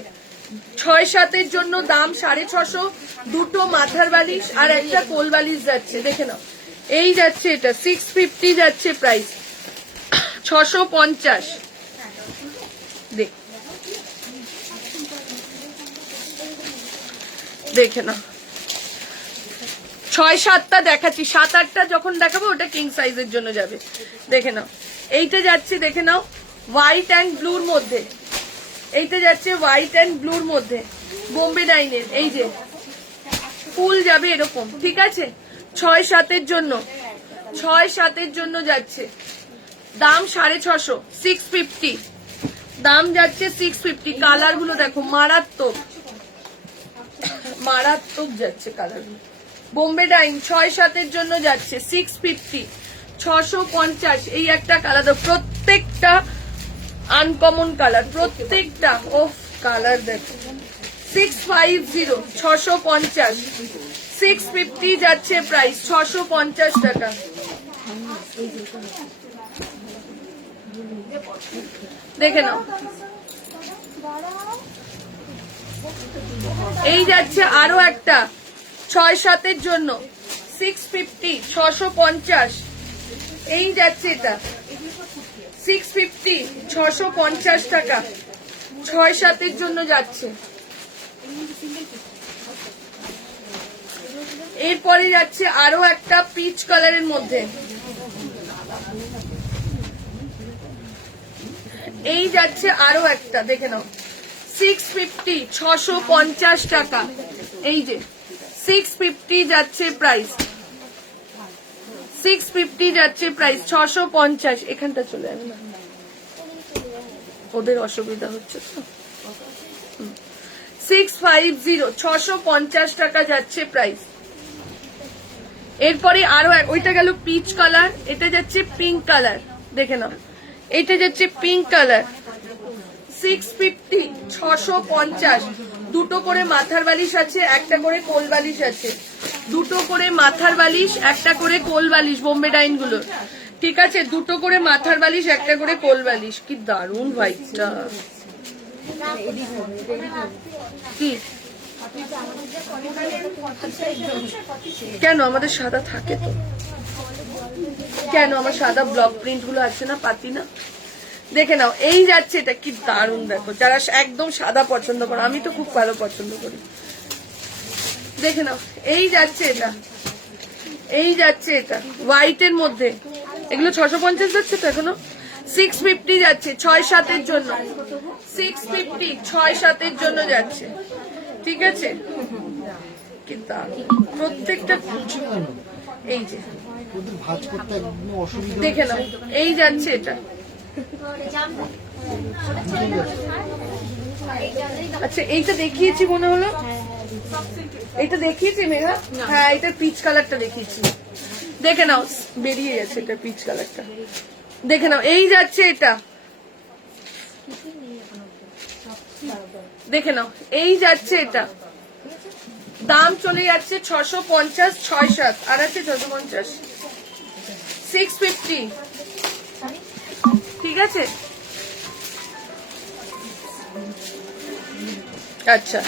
6-7-এর জন্য, দাম 650, দুটো মাথার বালিশ আর একটা কোল বালিশ যাচ্ছে, দেখে নাও। এই যাচ্ছে এটা 650 যাচ্ছে প্রাইস, 650 দেখে নাও। 6-7টা দেখাচ্ছি, 7-8টা যখন দেখাবো ওটা কিং সাইজের জন্য যাবে, দেখে নাও। এইটা যাচ্ছে দেখে নাও হোয়াইট অ্যান্ড ব্লুর মধ্যে, এইটা যাচ্ছে হোয়াইট অ্যান্ড ব্লুর মধ্যে বোম্বে ডাইনের, এই যে ফুল যাবে এরকম, ঠিক আছে 6-7-এর জন্য, 6-7-এর জন্য যাচ্ছে, দাম 650, 650 দাম যাচ্ছে 650। কালার গুলো দেখো মারাত্মক মারাত্মক যাচ্ছে কালার গুলো। বোম্বে ডাইন 6-7-এর জন্য যাচ্ছে 650, 650। এই একটা কালার দাও, প্রত্যেকটা আনকমন কালার, প্রত্যেকটা ওফ কালার দেখো। 650, 650, 650 যাচ্ছে প্রাইস, 650 টাকা। দেখে নাও। এই যাচ্ছে আরো একটা 6-7-এর জন্য 650, 650। এই যাচ্ছে এটা 650, 650 টাকা, 6-7-এর জন্য যাচ্ছে। এরপরে যাচ্ছে আরো একটা পিচ কালারের মধ্যে, এই যাচ্ছে আরো একটা, দেখে নাও 650, 650 টাকা। এই যে 650 যাচ্ছে প্রাইস, 650 যাচ্ছে প্রাইস, 650। এখানটা চলে যাবে না, ওদের অসুবিধা হচ্ছে তো। 650 650 টাকা যাচ্ছে প্রাইস। এরপরে আরো ওইটা গেল পিচ কালার, এটা যাচ্ছে পিঙ্ক কালার, দেখে নাও এটা যাচ্ছে পিঙ্ক কালার 650 650। দুটো করে মাথার বালিশ আছে, একটা করে কোল বালিশ আছে, দুটো করে মাথার বালিশ একটা করে কোল বালিশ বোম্বে ডাইন গুলো, ঠিক আছে, দুটো করে মাথার বালিশ একটা করে কোল বালিশ। কি দারুণ ভাইটা, কি কেন আমাদের সাদা থাকে তো, কেন আমার সাদা ব্লক প্রিন্ট গুলো আছে না, পাতি না, দেখে নাও। এই যাচ্ছে এটা, কি দারুণ, দেখো যারা একদম সাদা পছন্দ করো, আমি তো খুব ভালো পছন্দ করি, দেখে নাও। এই যাচ্ছে এটা, এই যাচ্ছে এটা হোয়াইটের মধ্যে, এগুলো 650 যাচ্ছে তো এখনো। 650 যাচ্ছে 6-7 জন্য, 650 6-7 জন্য যাচ্ছে, ঠিক আছে। কি দারুণ প্রত্যেকটা, এই যে ওদের ভাঁজ করতে একদম অসুবিধা দেখে নাও। এই যাচ্ছে এটা, আচ্ছা এইটা দেখিয়েছি মনে হলো, এইটা দেখিয়েছি মেঘা, হ্যাঁ এটা পিচ কালারটা দেখিয়েছি, দেখে নাও বেরিয়ে গেছে এটা পিচ কালারটা, দেখে নাও। এই যাচ্ছে এটা, দেখে নাও। এই যাচ্ছে এটা, দাম চলে যাচ্ছে 650 6-7, আর আছে 650 650, ঠিক আছে। আচ্ছা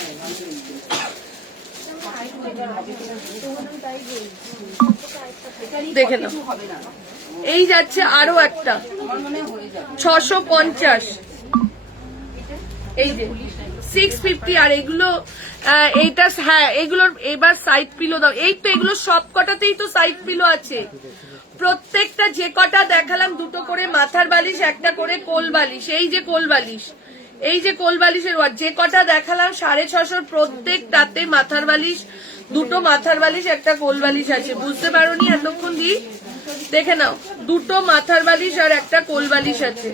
দেখে নাও। এই যাচ্ছে আরো একটা 650, এই যে 650। আর এগুলো এইটা, হ্যাঁ এগুলোর এবার সাইড পিলো দাও। এই তো এগুলো সব কটাতেই তো সাইড পিলো আছে, প্রত্যেকটা যে কটা দেখালাম, দুটো করে মাথার বালিশ একটা করে কোল বালিশ, এই যে কোল বালিশ, এই যে কোল বালিশের যে কটা দেখালাম 650 প্রত্যেকটাতে মাথার বালিশ, দুটো মাথার বালিশ একটা কোল বালিশ আছে। বুঝতে পারোনি এতক্ষণ দি, দেখে নাও দুটো মাথার বালিশ আর একটা কোল বালিশ আছে,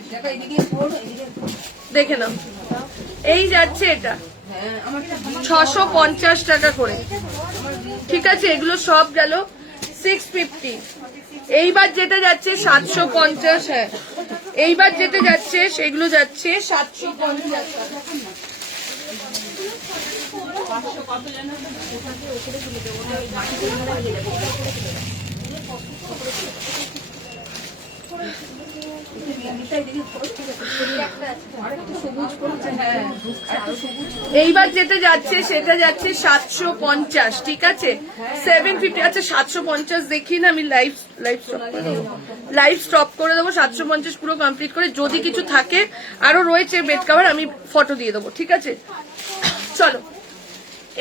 দেখে নাও। এই যাচ্ছে এটা 650 টাকা করে, ঠিক আছে। এগুলো সব গেল 650। এইবার যেটা যাচ্ছে 750, হ্যাঁ এইবার যেটা যাচ্ছে সেগুলো যাচ্ছে 750 টাকা। এইবার যেটা যাচ্ছে সেটা যাচ্ছে 750, ঠিক আছে 750। আচ্ছা 750 দেখি না, আমি লাইভ স্টপ করে দেবো, 750 পুরো কমপ্লিট করে। যদি কিছু থাকে আরো রয়েছে বেড কভার, আমি ফটো দিয়ে দেবো, ঠিক আছে। চলো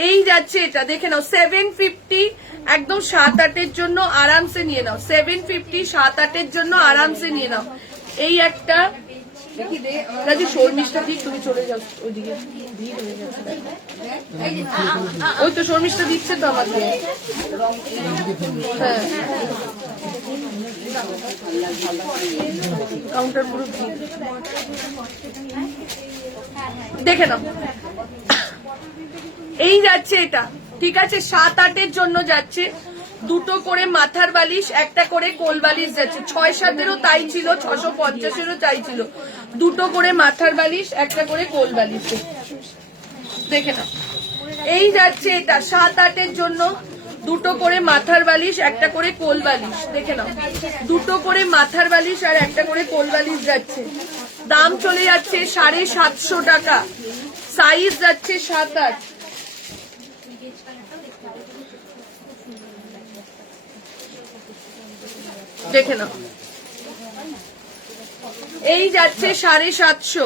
এই যাচ্ছে এটা, দেখে নাও 750, একদম 7-8 জন্য আরামসে নিয়ে নাও, 750 7-8 জন্য আরামসে নিয়ে নাও। এই একটা রাজি শর্মিষ্ঠা দিক, তুমি চলে যাও ওইদিকে, ওই তো শর্মিষ্ঠা দিচ্ছে তো আমাকে, হ্যাঁ কাউন্টার পুরো দেখে নাও। এই যাচ্ছে এটা, ঠিক আছে 7-8 জন্য যাচ্ছে, দুটো করে মাথার বালিশ একটা করে কোল বালিশ যাচ্ছে। 6-7-এরও তাই ছিল, 650-এরও তাই ছিল, দুটো করে মাথার বালিশ একটা করে কোল বালিশ, দেখে নাও। এই যাচ্ছে এটা 7-8 জন্য, দুটো করে মাথার বালিশ একটা করে কোল বালিশ, দেখে নাও দুটো করে মাথার বালিশ আর একটা করে কোল বালিশ যাচ্ছে। দাম চলে যাচ্ছে 750 টাকা, সাইজ যাচ্ছে 7-8, দেখে নাও। এই যাচ্ছে 750,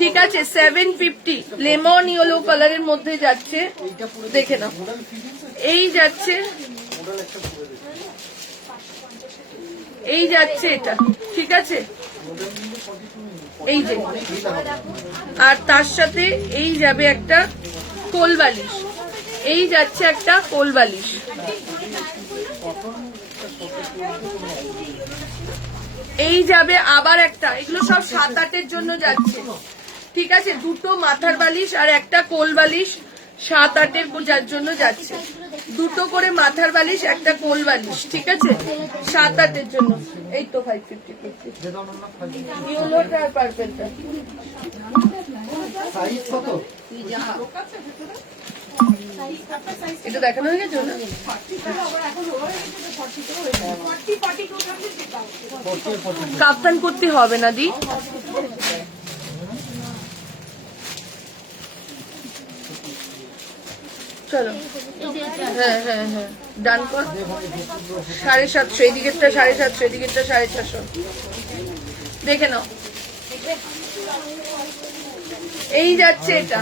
ঠিক আছে 750, লেমন ইয়েলো কালারের মধ্যে যাচ্ছে, দেখে নাও। এই যাচ্ছে, এই যাচ্ছে এটা, ঠিক আছে এই যে, আর তার সাথে এই যাবে একটা কোল বালিশ, এই যাচ্ছে একটা কোল বালিশ। এই যাবে আবার একটা, এগুলো সব 7-8 জন্য যাচ্ছে, ঠিক আছে, দুটো মাথার বালিশ আর একটা কোল বালিশ 7-8 যার জন্য যাচ্ছে, দুটো করে মাথার বালিশ একটা কোল বালিশ, ঠিক আছে 7-8 জন্য। এই তো 550 ইয়েলোটা আর পার্পেলটা। সাইজ কত? এটা দেখানো হয়ে গেছে না? 40 কাপ্তান করতে হবে না দি, চলো হ্যাঁ হ্যাঁ হ্যাঁ ডান কর। 750, এদিকেরটা 750, এদিকেরটা 650, দেখে নাও। এই যাচ্ছে এটা,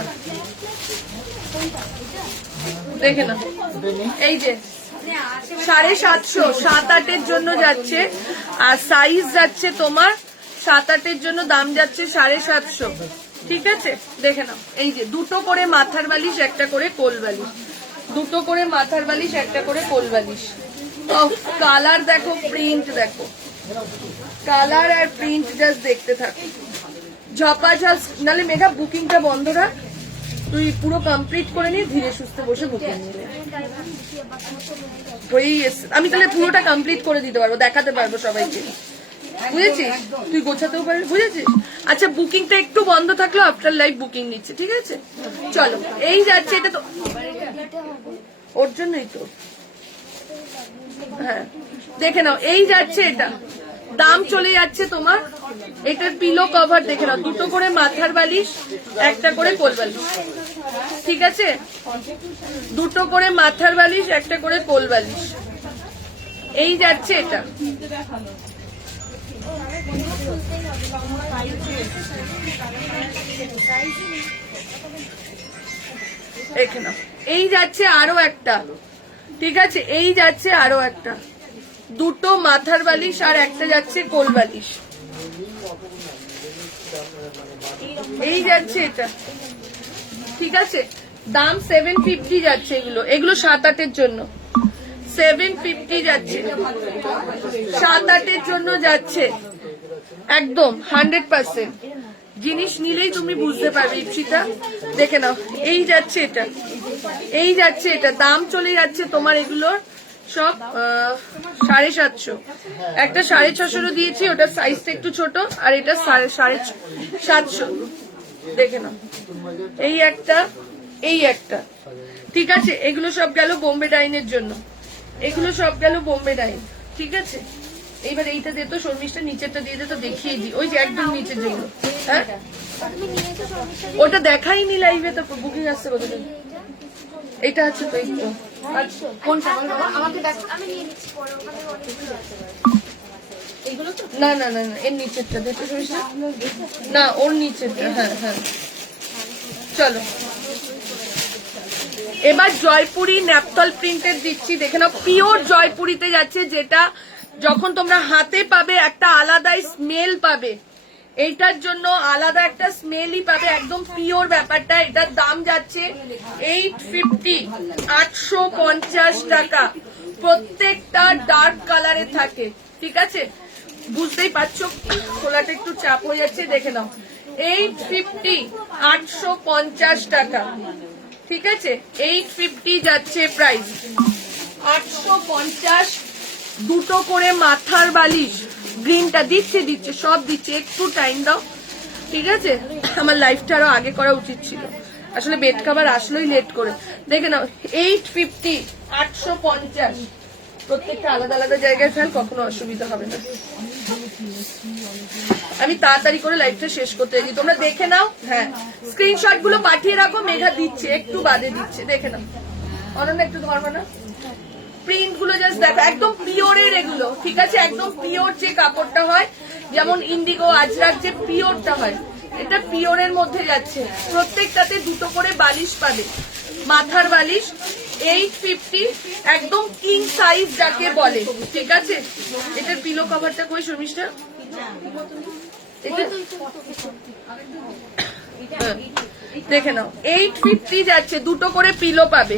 দেখে নাও, এই যে 750, 7-8 জন্য যাচ্ছে, আর সাইজ যাচ্ছে তোমার 7-8 জন্য, দাম যাচ্ছে 750, ঠিক আছে দেখে নাও। এই যে দুটো করে মাথার বালিশ একটা করে কোল বালিশ, দুটো করে মাথার বালিশ একটা করে কোল বালিশ। কালার দেখো, প্রিন্ট দেখো, কালার আর প্রিন্ট জাস্ট দেখতে থাকো, ঝপাঝপ। নালে মেঘা বুকিংটা বন্ধ রাখ, তুই পুরো কমপ্লিট করে নিয়ে ধীরে সুস্থে বসে বুকিং নিয়ে হয়েই এসছে। আমি তাহলে পুরোটা কমপ্লিট করে দিতে পারবো, দেখাতে পারবো সবাইকে, বুঝেছিস? তুই গোছাতেও পারবি, বুঝেছিস? আচ্ছা বুকিংটা একটু বন্ধ থাকলো, আফটার লাইভ বুকিং নিচ্ছে, ঠিক আছে চলো। এই যাচ্ছে, এটা তো ওর জন্যই তো, হ্যাঁ দেখে নাও। এই যাচ্ছে এটা, দাম চলে যাচ্ছে তোমার, এটার পিলো কভার দেখে নাও, দুটো করে মাথার বালিশ একটা করে কোল বালিশ, ঠিক আছে দুটো করে মাথার বালিশ একটা করে কোল বালিশ। এই যাচ্ছে এটা, দেখে নাও। এই যাচ্ছে আরো একটা, ঠিক আছে এই যাচ্ছে আরো একটা, দুটো মাথার বালিশ আর একটা যাচ্ছে কোল বালিশ। এই যাচ্ছে এটা, ঠিক আছে দাম 750 যাচ্ছে, এগুলো এগুলো 7-8 জন্য 750 যাচ্ছে, 7-8 জন্য যাচ্ছে, একদম 100% জিনিস নিলেই তুমি বুঝতে পারবে ইপসিতা, দেখে নাও। এই যাচ্ছে এটা, এই যাচ্ছে এটা, দাম চলে যাচ্ছে তোমার এগুলোর সব 750, একটা 650 দিয়েছি, ওটা সাইজটা একটু ছোট, আর এটা 750, দেখে নাও। এই একটা, এই একটা, ঠিক আছে এগুলো সব গেল বোম্বে ডাইনের জন্য, এগুলো সব গেল বোম্বে ডাইন, ঠিক আছে। এইবার এইটা দে তো, শর্মিষ্ঠা নিচেরটা দিয়ে দে তো, দেখিয়ে দি, ওই যে একদম নিচের যেগুলো, হ্যাঁ ওটা দেখাইনি লাইভে, তো বুকিং আসছে কত? এটা আছে তো, এই তো কোনটা আমাকে আমি নিয়ে নিচ্ছি পরে, ওখানে অনেকগুলো আছে। না না না না, এর নিচেরটা দেখতে শর্মিষ্ঠা, না ওর নিচেরটা, হ্যাঁ হ্যাঁ চলো। এবার জয়পুরি ন্যাপথল প্রিন্টের দিচ্ছি, দেখে নাও, পিওর জয়পুরিতে যাচ্ছে, যেটা যখন তোমরা হাতে পাবে একটা আলাদাই স্মেল পাবে, এইটার জন্য আলাদা একটা স্মেলই পাবে, একদম পিওর ব্যাপারটা। এটার দাম যাচ্ছে 850, 850 টাকা, প্রত্যেকটা ডার্ক কালারে থাকে, ঠিক আছে বুঝতেই পারছো, খোলাটা একটু চাপ হয়ে যাচ্ছে, দেখে নাও 850, 850 টাকা, ঠিক আছে 850 যাচ্ছে প্রাইস, 850। দুটো করে মাথার বালিশ, গ্রিনটা দিচ্ছে দিচ্ছে সব দিচ্ছে, একটু টাইম দাও, ঠিক আছে আমার লাইফটা আরো আগে করা উচিত ছিল, আসলে বেড খাবার আসলেই লেট করে। দেখে নাও 850, 850, প্রত্যেকটা আলাদা আলাদা জায়গায় ফেল, কখনো অসুবিধা হবে না। আমি তাড়াতাড়ি করে লাইভটা শেষ করতে চাইছি, তোমরা দেখে নাও, হ্যাঁ স্ক্রিনশট গুলো পাঠিয়ে রাখো, মেঘা দিচ্ছে একটু বাদে দিচ্ছে, দেখে নাও। অনন্যা একটু ধরবো না, প্রিন্ট গুলো জাস্ট দেখো, একদম পিওরের এগুলো, ঠিক আছে একদম পিওর যে কাপড়টা হয়, যেমন ইন্ডিগো আজরাক যে পিওরটা হয়, এটা পিওরের মধ্যে যাচ্ছে, প্রত্যেকটাতে দুটো করে বালিশ পাবে, মাথার বালিশ 850, একদম কিং সাইজ যাকে বলে, ঠিক আছে। এটার পিলো কভারটা কই শর্মিষ্ঠা? দেখে নাও 850 যাচ্ছে, দুটো করে পিলো পাবে।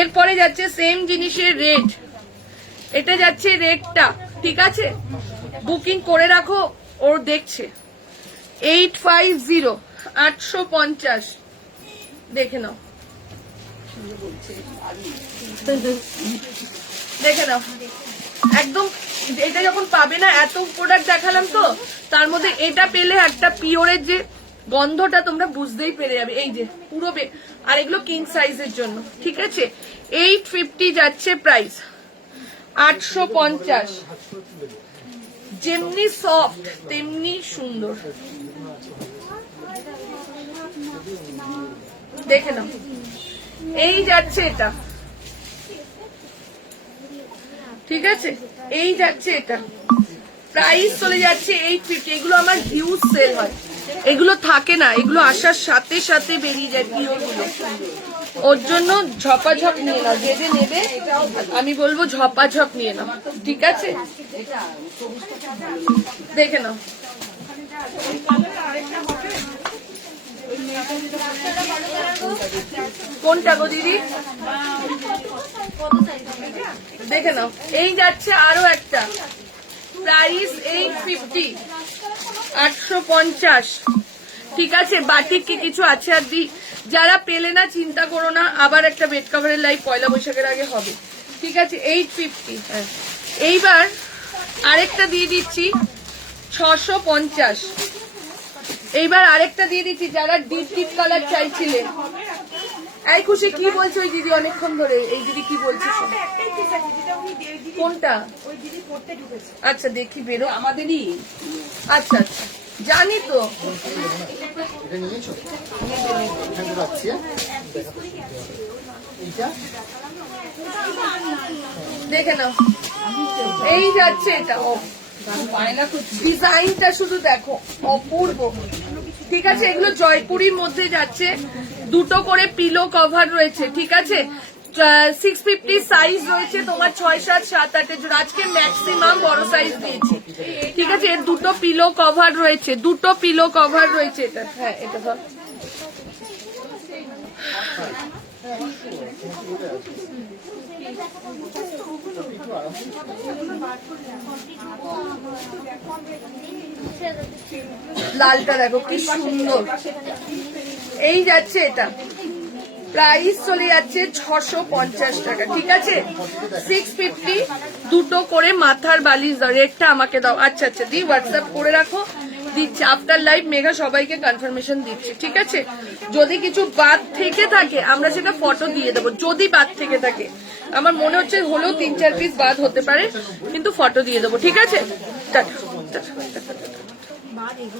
এরপরে যাচ্ছে সেম জিনিসের রেট, এটা যাচ্ছে রেটটা, ঠিক আছে বুকিং করে রাখো, ওর দেখছে 850, 850, দেখে নাও, দেখে নাও একদম। এটা যখন পাবে না, এত প্রোডাক্ট দেখালাম তো, তার মধ্যে এটা পেলে একটা পিওরের যে গন্ধটা তোমরা বুঝতেই পেরে যাবে। এই যে পুরো আর এগুলো কিং সাইজের জন্য, ঠিক আছে। 850 যাচ্ছে প্রাইস, 850। যেমনি সফট তেমনি সুন্দর, দেখে নাও। এই যাচ্ছে এটা, ঠিক আছে, এই যাচ্ছে এটা, প্রাইস চলে যাচ্ছে 850। এগুলো আমার হিউজ সেল হয়, এগুলো থাকে না, এগুলো আসার সাথে সাথে বেরিয়ে যায় পিওর গুলো। ওর জন্য ঝপাঝপ নিয়ে নাও, যে যে নেবে আমি বলবো ঝপাঝপ নিয়ে নাও, ঠিক আছে। দেখে নাও, কোনটা গো দিদি, দেখে নাও। এই যাচ্ছে আরো একটা, প্রাইস 850, 850, ঠিক আছে। বাটিক কি কিছু আছে আর দি, যারা পেলে না চিন্তা করো না, আবার একটা বেড কভারের লাইভ পয়লা বৈশাখের আগে হবে, ঠিক আছে। 850। হ্যাঁ, এইবার আরেকটা দিয়ে দিচ্ছি 650। এইবার আরেকটা দিয়ে দিচ্ছি, যারা ডিপ ডিপ কালার চাইছিলে। এই খুশি কি বলছো ওই দিদি অনেকক্ষণ ধরে, এই দিদি কি বলছে কোনটা? আচ্ছা দেখি বেরো, আমাদেরই। আচ্ছা আচ্ছা জানি তো, এটা নিয়েছো? এখানে রাখছি, এইটা দেখে নাও। এই যাচ্ছে এটা, ডিজাইনটা শুধু দেখো, অপূর্ব, ঠিক আছে। এগুলো জয়পুরির মধ্যে যাচ্ছে, দুটো করে পিলো কভার রয়েছে, ঠিক আছে। 650 সাইজ রয়েছে তোমার, 6, 7, 7, 8 জোড়া। আজকে ম্যাক্সিমাম বড় সাইজ দিয়েছি, ঠিক আছে। এর দুটো পিলো কভার রয়েছে, দুটো পিলো কভার রয়েছে এটা। হ্যাঁ এটা ধর, লালটা দেখো কি সুন্দর। এই যাচ্ছে এটা, প্রাইস চলে যাচ্ছে 650 টাকা, ঠিক আছে। 650, দুটো করে মাথার বালিশ দাও, রেটটা আমাকে দাও। আচ্ছা আচ্ছা দি, হোয়াটসঅ্যাপ করে রাখো, দিচ্ছি আফটার লাইভ মেঘা সবাইকে কনফার্মেশন দিচ্ছি, ঠিক আছে। যদি কিছু বাদ থেকে থাকে আমরা সেটা ফটো দিয়ে দেবো, যদি বাদ থেকে থাকে। আমার মনে হচ্ছে হলেও 3-4 পিস বাদ হতে পারে, কিন্তু ফটো দিয়ে দেবো, ঠিক আছে। টাটা।